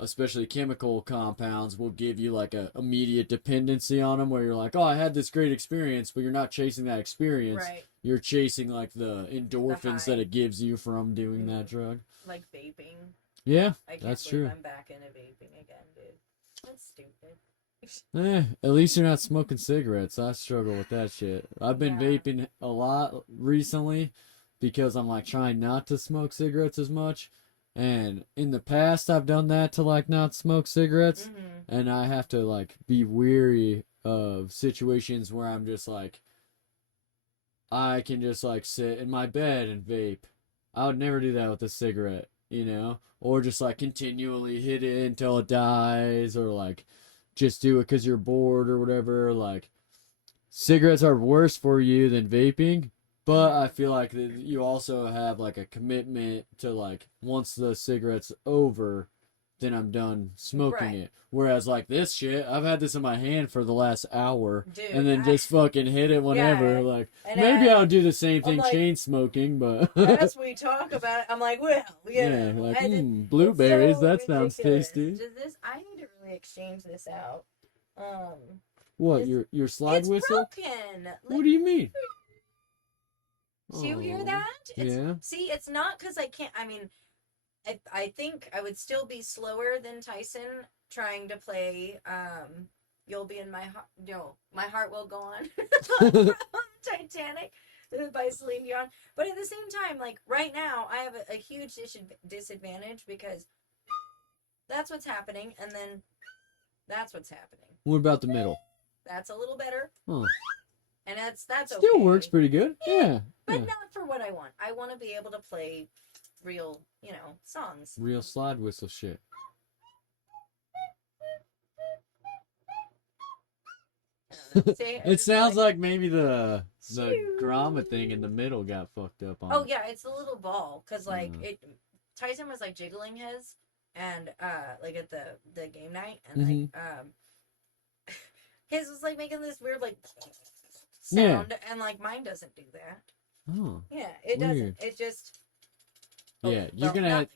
especially chemical compounds, will give you like a immediate dependency on them, where you're like, oh, I had this great experience, but you're not chasing that experience. Right. You're chasing like the endorphins that it gives you from doing that drug. Like vaping. Yeah, that's true. I'm back into vaping again, dude. That's stupid. At least you're not smoking cigarettes. I struggle with that shit. I've been vaping a lot recently because I'm like trying not to smoke cigarettes as much. And in the past, I've done that to like not smoke cigarettes, and I have to like be weary of situations where I'm just like, I can just like sit in my bed and vape. I would never do that with a cigarette, you know, or just like continually hit it until it dies, or like just do it because you're bored or whatever. Like, cigarettes are worse for you than vaping. But I feel like that you also have like a commitment to like, once the cigarette's over, then I'm done smoking it. Whereas like this shit, I've had this in my hand for the last hour, and then just fucking hit it whenever. Like, maybe I'll do the same thing, like, chain smoking, but as we talk about it, I'm like, well, like blueberries. So that sounds tasty. Does this? I need to really exchange this out. What, your slide whistle? Broken. What do you mean? Do you hear that? See, it's not because I can't. I mean, I think I would still be slower than Tyson trying to play You'll Be in My Heart. No, My Heart Will Go On. Titanic by Celine Dion. But at the same time, like right now, I have a huge disadvantage because that's what's happening, and then that's what's happening. What about the middle? That's a little better. Huh. And that's okay. Still works pretty good. Yeah. But not for what I want. I want to be able to play real, songs. Real slide whistle shit. See, it sounds like maybe the drama thing in the middle got fucked up on. Oh yeah, it's the little ball because Tyson was like jiggling his and like at the game night and his was like making this weird like sound and like mine doesn't do that. Oh. Yeah, it doesn't. It just. You're gonna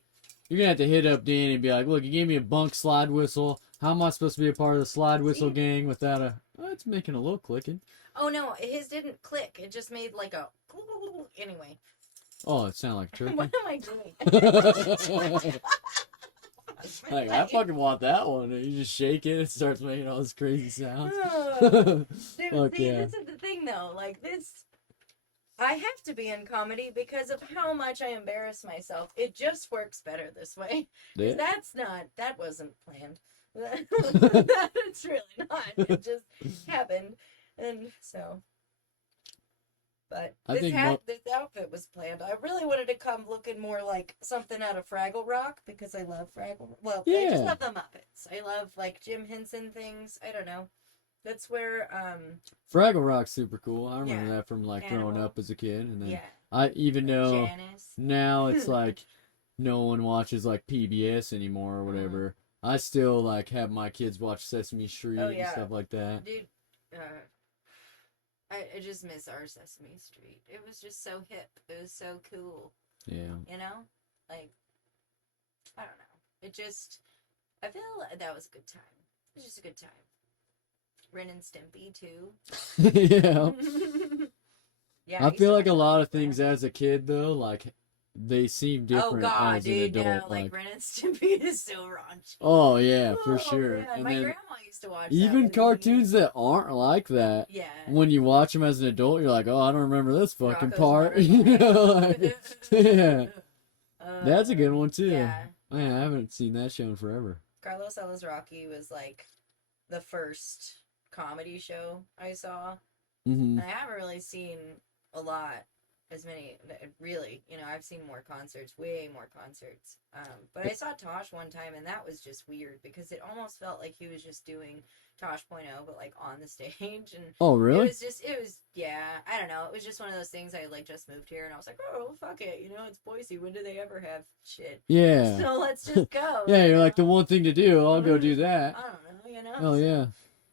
have to hit up Dan and be like, look, you gave me a bunk slide whistle. How am I supposed to be a part of the slide whistle gang without a? Oh, it's making a little clicking. Oh no, his didn't click. It just made like a. Anyway. Oh, it sounded like a turkey. What am I doing? Like, I fucking want that one. You just shake it, it starts making all this crazy sounds. Dude, this is the thing though. Like this, I have to be in comedy because of how much I embarrass myself. It just works better this way. Yeah. That wasn't planned. It's really not. It just happened, and so. But this outfit was planned. I really wanted to come looking more like something out of Fraggle Rock because I love Fraggle. Well, I just love the Muppets. I love like Jim Henson things. I don't know. That's where Fraggle Rock's super cool. I remember that from like growing up as a kid, and then I even know now it's like no one watches like PBS anymore or whatever. I still like have my kids watch Sesame Street and stuff like that. Dude, I just miss our Sesame Street. It was just so hip. It was so cool. Yeah. You know? Like, I don't know. It just, I feel like that was a good time. It was just a good time. Ren and Stimpy, too. Yeah. Yeah. I feel like a lot of things as a kid, though, like, they seem different as an adult. Yeah, like Ren and Stimpy is so raunchy. Oh, yeah, for sure. Man. And my then, grandma used to watch even cartoons that aren't like that. Yeah. When you watch them as an adult, you're like, oh, I don't remember this fucking Rocko's part. You know, like, yeah. That's a good one, too. Yeah. Man, I haven't seen that show in forever. Carlos Rocky was like the first comedy show I saw. Mm-hmm. And I haven't really seen a lot. As many, really, I've seen more concerts, way more concerts. But I saw Tosh one time, and that was just weird because it almost felt like he was just doing Tosh.0, but like on the stage. And oh, really? I don't know. It was just one of those things. I like just moved here, and I was like, oh, fuck it, it's Boise. When do they ever have shit? Yeah. So let's just go. Yeah, you're like the one thing to do. I'll go do that. I don't know, Oh, yeah.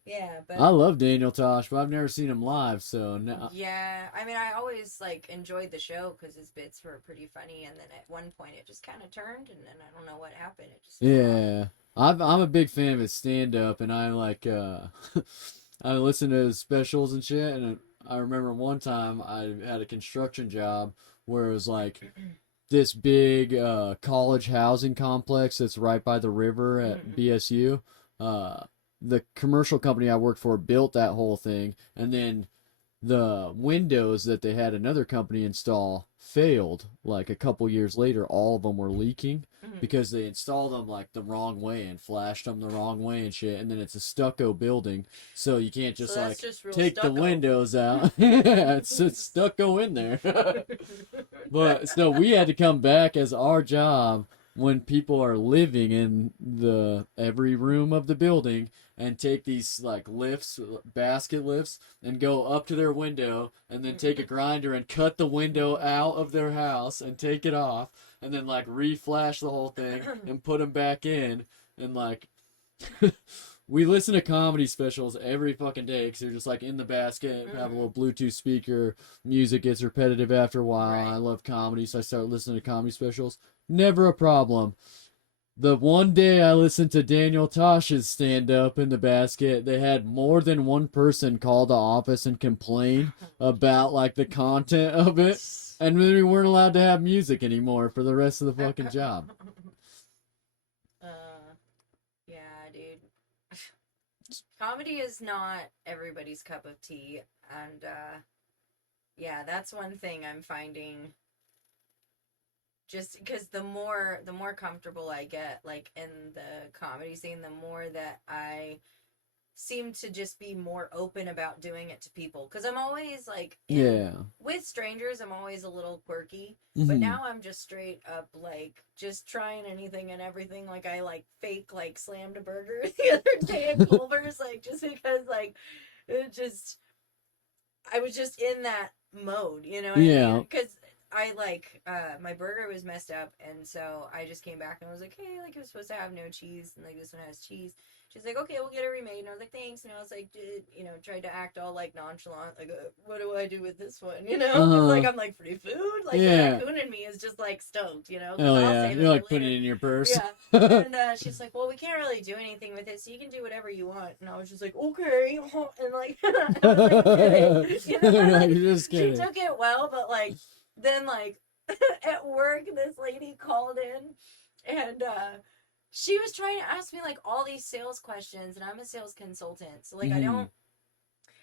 Yeah, but I love Daniel Tosh, but I've never seen him live, so no. Yeah, I mean, I always like enjoyed the show because his bits were pretty funny, and then at one point it just kind of turned, and then I don't know what happened. It just I'm a big fan of his stand up, and I like I listen to his specials and shit. And I remember one time I had a construction job where it was like this big college housing complex that's right by the river at BSU. The commercial company I worked for built that whole thing, and then the windows that they had another company install failed. Like a couple years later, all of them were leaking because they installed them like the wrong way and flashed them the wrong way and shit. And then it's a stucco building, so you can't just take stucco. The windows out. Yeah, it's stucco in there. But so we had to come back as our job when people are living in every room of the building and take these like lifts, basket lifts, and go up to their window and then take a grinder and cut the window out of their house and take it off and then like reflash the whole thing and put them back in. And like we listen to comedy specials every fucking day because they're just like in the basket and have a little Bluetooth speaker. Music gets repetitive after a while. Right. I love comedy, so I started listening to comedy specials. Never a problem. The one day I listened to Daniel Tosh's stand-up in the basket, they had more than one person call the office and complain about, like, the content of it. And then we weren't allowed to have music anymore for the rest of the fucking job. Yeah, dude. Comedy is not everybody's cup of tea. And, yeah, that's one thing I'm finding just because the more comfortable I get, like, in the comedy scene, the more that I seem to just be more open about doing it to people, because I'm always like Yeah. with strangers I'm always a little quirky, but Hmm. now I'm just straight up like just trying anything and everything. Like I like fake like slammed a burger the other day at Culver's, like just because like it just I was just in that mode, you know what I Yeah. mean? Because I like my burger was messed up, and so I just came back and I was like, hey, like it was supposed to have no cheese, and like this one has cheese. She's like, okay, we'll get it remade, and I was like, thanks, and I was like, tried to act all like nonchalant, like, what do I do with this one, you know? Because like I'm like free food, like the Yeah. raccoon in me is just like stoked, you know? Because Oh I'll yeah. save it You're for like putting later. it in your purse. Yeah. And she's like, well, we can't really do anything with it, so you can do whatever you want. And I was just like, okay. And like, I was like, kidding. You know, like, You're just she kidding. took it well, but like, then like, at work, this lady called in, and she was trying to ask me like all these sales questions, and I'm a sales consultant, so like I Mhm. don't.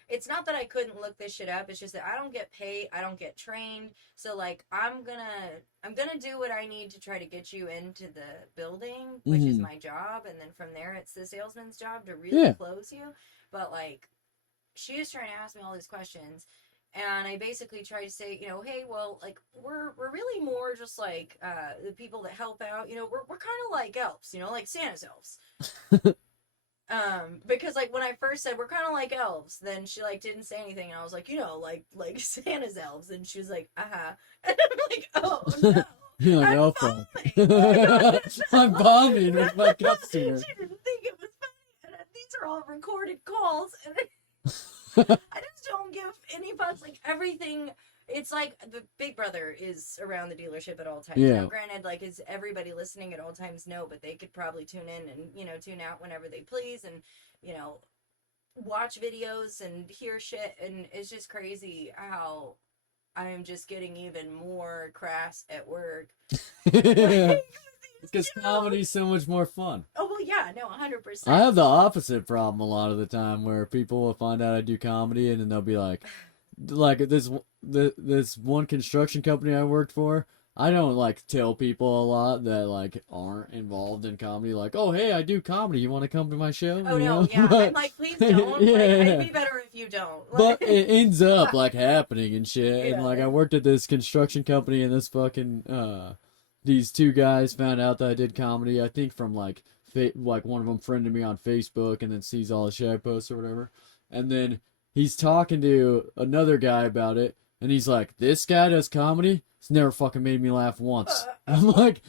It's not that I couldn't look this shit up. It's just that I don't get paid. I don't get trained. So like I'm gonna do what I need to try to get you into the building, which is Mhm. my job, and then from there it's the salesman's job to really Yeah. close you. But like she was trying to ask me all these questions, and I basically tried to say, hey, well, like we're really more just like the people that help out. We're kind of like elves, like Santa's elves. Because like when I first said we're kind of like elves, then she like didn't say anything, and I was like, like Santa's elves, and she was like, and I'm like, oh no, You're like, I'm oh fuck. bombing. I'm bombing with my customer. She didn't think it was funny, and these are all recorded calls, and I just don't give any fucks. Like everything, it's like the Big Brother is around the dealership at all times. Yeah. Now, granted, like is everybody listening at all times? No, but they could probably tune in and tune out whenever they please, and watch videos and hear shit, and it's just crazy how I am just getting even more crass at work. Because comedy's so much more fun. Oh well, yeah, no, 100%. I have the opposite problem a lot of the time, where people will find out I do comedy, and then they'll be like this one construction company I worked for. I don't like tell people a lot that like aren't involved in comedy, like, oh hey, I do comedy. You want to come to my show? Oh You no, know? yeah. But, I'm like, please don't. yeah. Like, it'd be better if you don't. But it ends up like happening and shit. Yeah. And like I worked at this construction company, and this fucking these two guys found out that I did comedy. I think from like like one of them friended me on Facebook, and then sees all the shit I post or whatever. And then he's talking to another guy about it, and he's like, "This guy does comedy. It's never fucking made me laugh once." I'm like,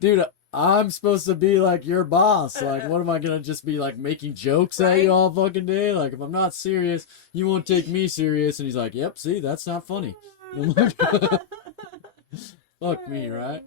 dude, I'm supposed to be like your boss. Like, what am I gonna just be like making jokes at you Right. all fucking day? Like, if I'm not serious, you won't take me serious. And he's like, "Yep, see, that's not funny." I'm like, fuck me, right?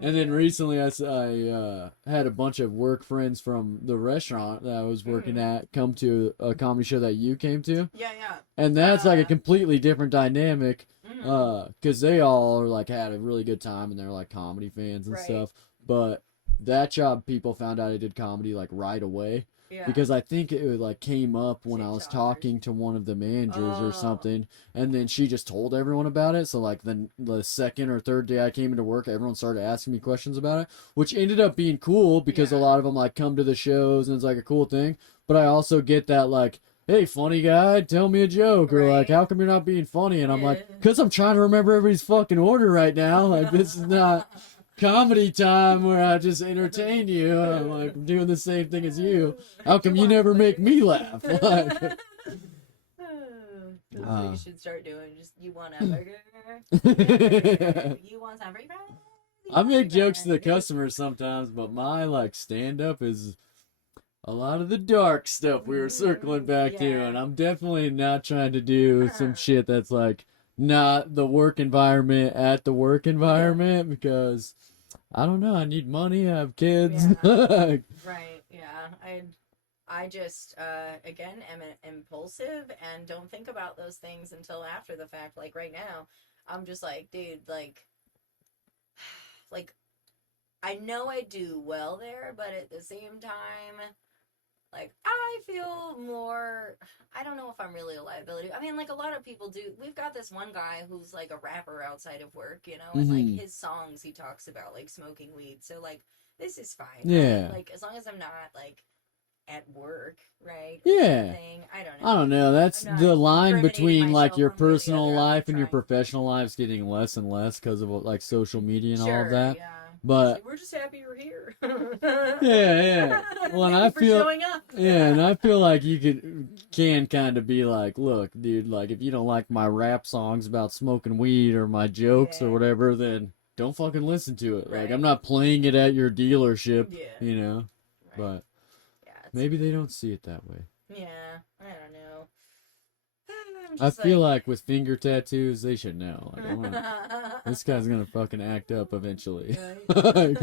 And then recently, I had a bunch of work friends from the restaurant that I was working at come to a comedy show that you came to. Yeah, yeah. And that's like a completely different dynamic, Mhm. because they all are like had a really good time, and they're like comedy fans and Right. stuff. But that job, people found out I did comedy like right away, Yeah. because I think it like came up when I was TikTokers. talking to one of the managers Oh. or something, and then she just told everyone about it. So like the second or third day I came into work, everyone started asking me questions about it, which ended up being cool, because a Yeah. lot of them like come to the shows, and it's like a cool thing. But I also get that like, hey, funny guy, tell me a joke, or like, Right. how come you're not being funny? And I'm like, Yeah. because I'm trying to remember everybody's fucking order right now. Like, this is not comedy time where I just entertain you. I'm like doing the same thing as you. How come you never make me laugh? Like, That's what you should start doing. Just, you want a burger? You want some free fries? I make jokes to the customers sometimes, but my like stand up is a lot of the dark stuff we were circling back to, Yeah. and I'm definitely not trying to do some shit that's like not the work environment at the work environment, because I don't know, I need money, I have kids. Right, yeah. I just again am impulsive and don't think about those things until after the fact. Like right now, I'm just like, dude, like I know I do well there, but at the same time, Like, I feel more, I don't know if I'm really a liability. I mean, like, a lot of people do. We've got this one guy who's, like, a rapper outside of work, you know, and, like, Mm-hmm. his songs, he talks about, like, smoking weed. So, like, this is fine, right? Yeah. Like, as long as I'm not, like, at work, right? Or Yeah. something. I don't I know. don't know. That's I'm not the line incriminating between like myself your one way or the personal other. I'm, like, life and your trying. professional life's getting less and less because of like social media and all of Sure, that. yeah. But We're just happy you're here. yeah, yeah. Well, and Thank I you for feel showing up. yeah, and I feel like you can kind of be like, look, dude, like if you don't like my rap songs about smoking weed or my jokes or Yeah. whatever, then don't fucking listen to it. Like Right. I'm not playing it at your dealership, Yeah. you know. Right. But Yeah. maybe they don't see it that way. Yeah. I don't know. I'm I just feel like. like with finger tattoos, they should know. Like, this guy's gonna fucking act up eventually. Right?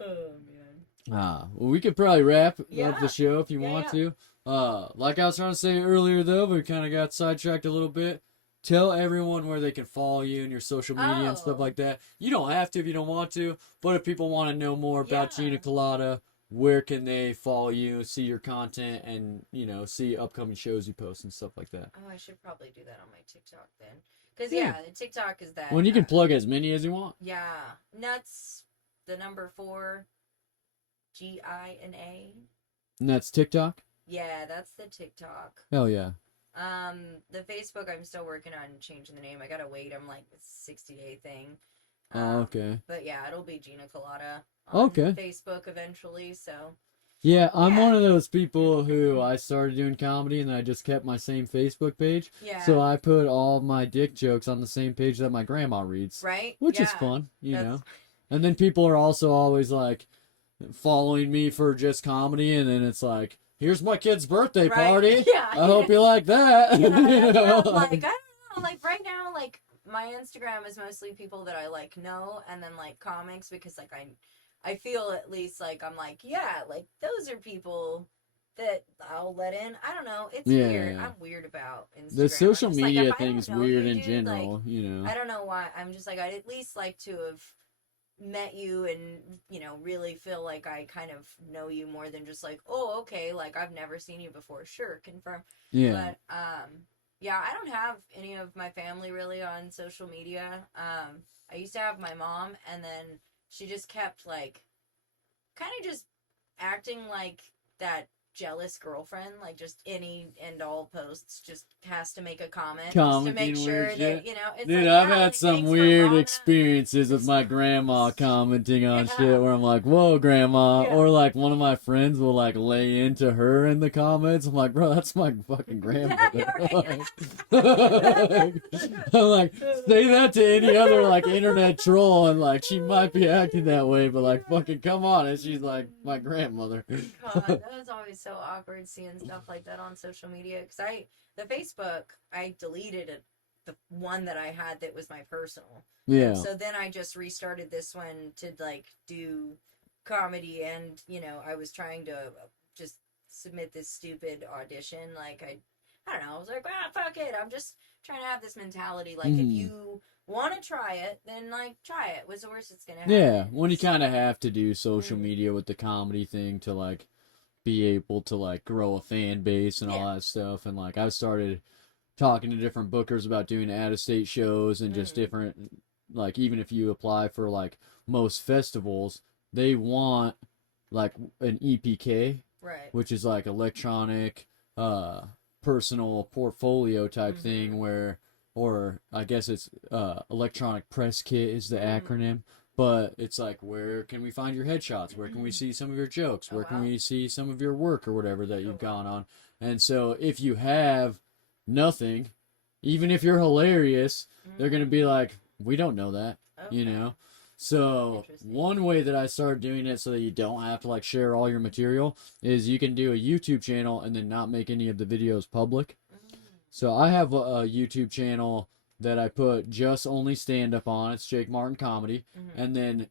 Oh man. Well, we could probably wrap up Yeah. the show if you Yeah, want yeah. to. Like I was trying to say earlier, though, we kind of got sidetracked a little bit. Tell everyone where they can follow you and your social media and stuff Oh. like that. You don't have to if you don't want to, but if people want to know more about Yeah. Gina Colada, where can they follow you, see your content, and see upcoming shows you post and stuff like that? Oh, I should probably do that on my TikTok then. Because, Yeah. the TikTok is that. Well, you can plug as many as you want. Yeah. Nuts, the number 4, GINA. And that's TikTok? Yeah, that's the TikTok. Hell yeah. The Facebook, I'm still working on changing the name. I gotta wait. I'm like, it's a 60-day thing. Oh, okay. But yeah, it'll be Gina Colada on Okay. Facebook eventually, so. Yeah, I'm Yeah. one of those people who I started doing comedy and I just kept my same Facebook page. Yeah. So I put all my dick jokes on the same page that my grandma reads. Right? Which is Yeah. fun, you That's- know. And then people are also always like following me for just comedy, and then it's like, here's my kid's birthday Right. party. Yeah. I hope you like that. Yeah, You that's know? what I'm like, I don't know, like right now, like my Instagram is mostly people that I like know, and then like comics, because like I feel at least like I'm like, yeah, like those are people that I'll let in. I don't know, it's Yeah. weird. I'm weird about Instagram. The social I'm just like, media if I don't thing's know weird you, in dude, general, like, you know. I don't know why. I'm just like, I'd at least like to have met you and really feel like I kind of know you more than just like, oh, okay, like I've never seen you before. Sure, confirm. Yeah. But yeah, I don't have any of my family really on social media. I used to have my mom, and then she just kept like kind of just acting like that jealous girlfriend, like just any and all posts just has to make a comment just to make Commenting sure weird that shit. it's Dude, like, I've yeah, had like, some thanks for weird following experiences with my grandma commenting on Yeah. shit where I'm like, whoa, grandma. Yeah. Or like one of my friends will like lay into her in the comments. I'm like, bro, that's my fucking grandmother. Yeah, I'm like, say that to any other like internet troll and like she might be acting that way, but like fucking come on. And she's like my grandmother. God, that was always so awkward seeing stuff like that on social media. Because the Facebook, I deleted it, the one that I had that was my personal. Yeah. So then I just restarted this one to like do comedy, and I was trying to just submit this stupid audition. Like I don't know. I was like, fuck it. I'm just trying to have this mentality. Like if you want to try it, then like try it. What's the worst that's gonna happen? Yeah, when you kind of have to do social media with the comedy thing to like be able to like grow a fan base and all that stuff. And like I started talking to different bookers about doing out of state shows and just different, like even if you apply for like most festivals, they want like an EPK, right? Which is like electronic personal portfolio type thing, where, or I guess it's electronic press kit is the acronym. But it's like, where can we find your headshots? Where can we see some of your jokes? Where can we see some of your work or whatever that you've gone on? And so if you have nothing, even if you're hilarious, they're going to be like, we don't know that, you know? So one way that I started doing it so that you don't have to like share all your material is you can do a YouTube channel and then not make any of the videos public. So I have a YouTube channel that I put just only stand-up on. It's Jake Martin Comedy. And then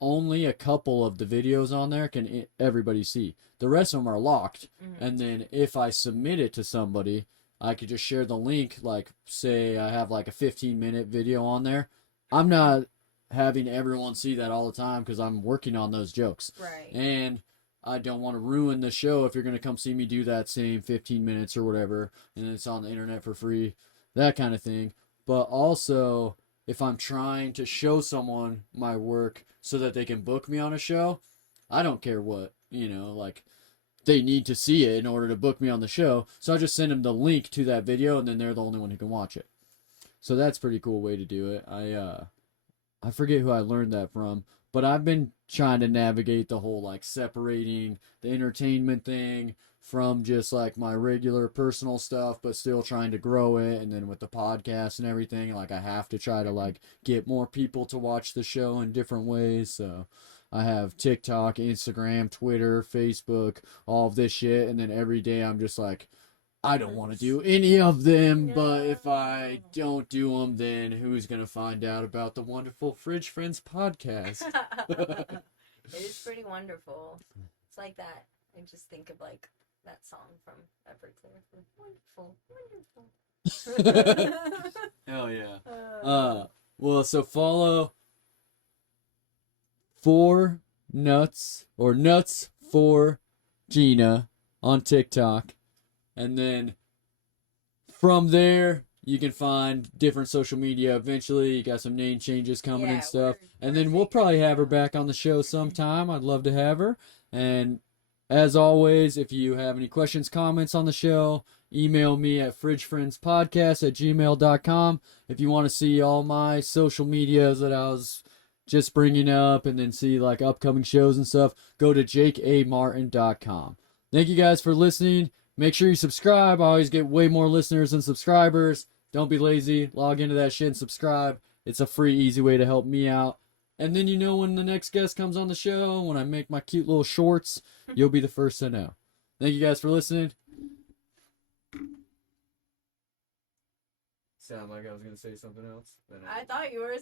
only a couple of the videos on there can everybody see. The rest of them are locked. And then if I submit it to somebody, I could just share the link. Like, say I have like a 15-minute video on there. I'm not having everyone see that all the time because I'm working on those jokes. Right. And I don't want to ruin the show if you're going to come see me do that same 15 minutes or whatever, and it's on the internet for free, that kind of thing. But also, if I'm trying to show someone my work so that they can book me on a show, I don't care what, like, they need to see it in order to book me on the show. So I just send them the link to that video, and then they're the only one who can watch it. So that's a pretty cool way to do it. I forget who I learned that from, but I've been trying to navigate the whole like separating the entertainment thing from just like my regular personal stuff, but still trying to grow it. And then with the podcast and everything, like I have to try to like get more people to watch the show in different ways. So I have TikTok, Instagram, Twitter, Facebook, all of this shit. And then every day I'm just like, I don't want to do any of them, but if I don't do them, then who's going to find out about the wonderful Fridge Friends podcast? It is pretty wonderful. It's like that. I just think of like that song from Everclear. Wonderful, wonderful. Hell yeah. Well, so follow 4 Nuts or Nuts for Gina on TikTok. And then from there, you can find different social media eventually. You got some name changes coming and stuff. And then we'll probably have her back on the show sometime. I'd love to have her. And as always, if you have any questions, comments on the show, email me at fridgefriendspodcast@gmail.com. If you want to see all my social medias that I was just bringing up and then see like upcoming shows and stuff, go to jakeamartin.com. Thank you guys for listening. Make sure you subscribe. I always get way more listeners than subscribers. Don't be lazy. Log into that shit and subscribe. It's a free, easy way to help me out. And then when the next guest comes on the show, when I make my cute little shorts, you'll be the first to know. Thank you guys for listening. Sound like I was going to say something else. I thought you were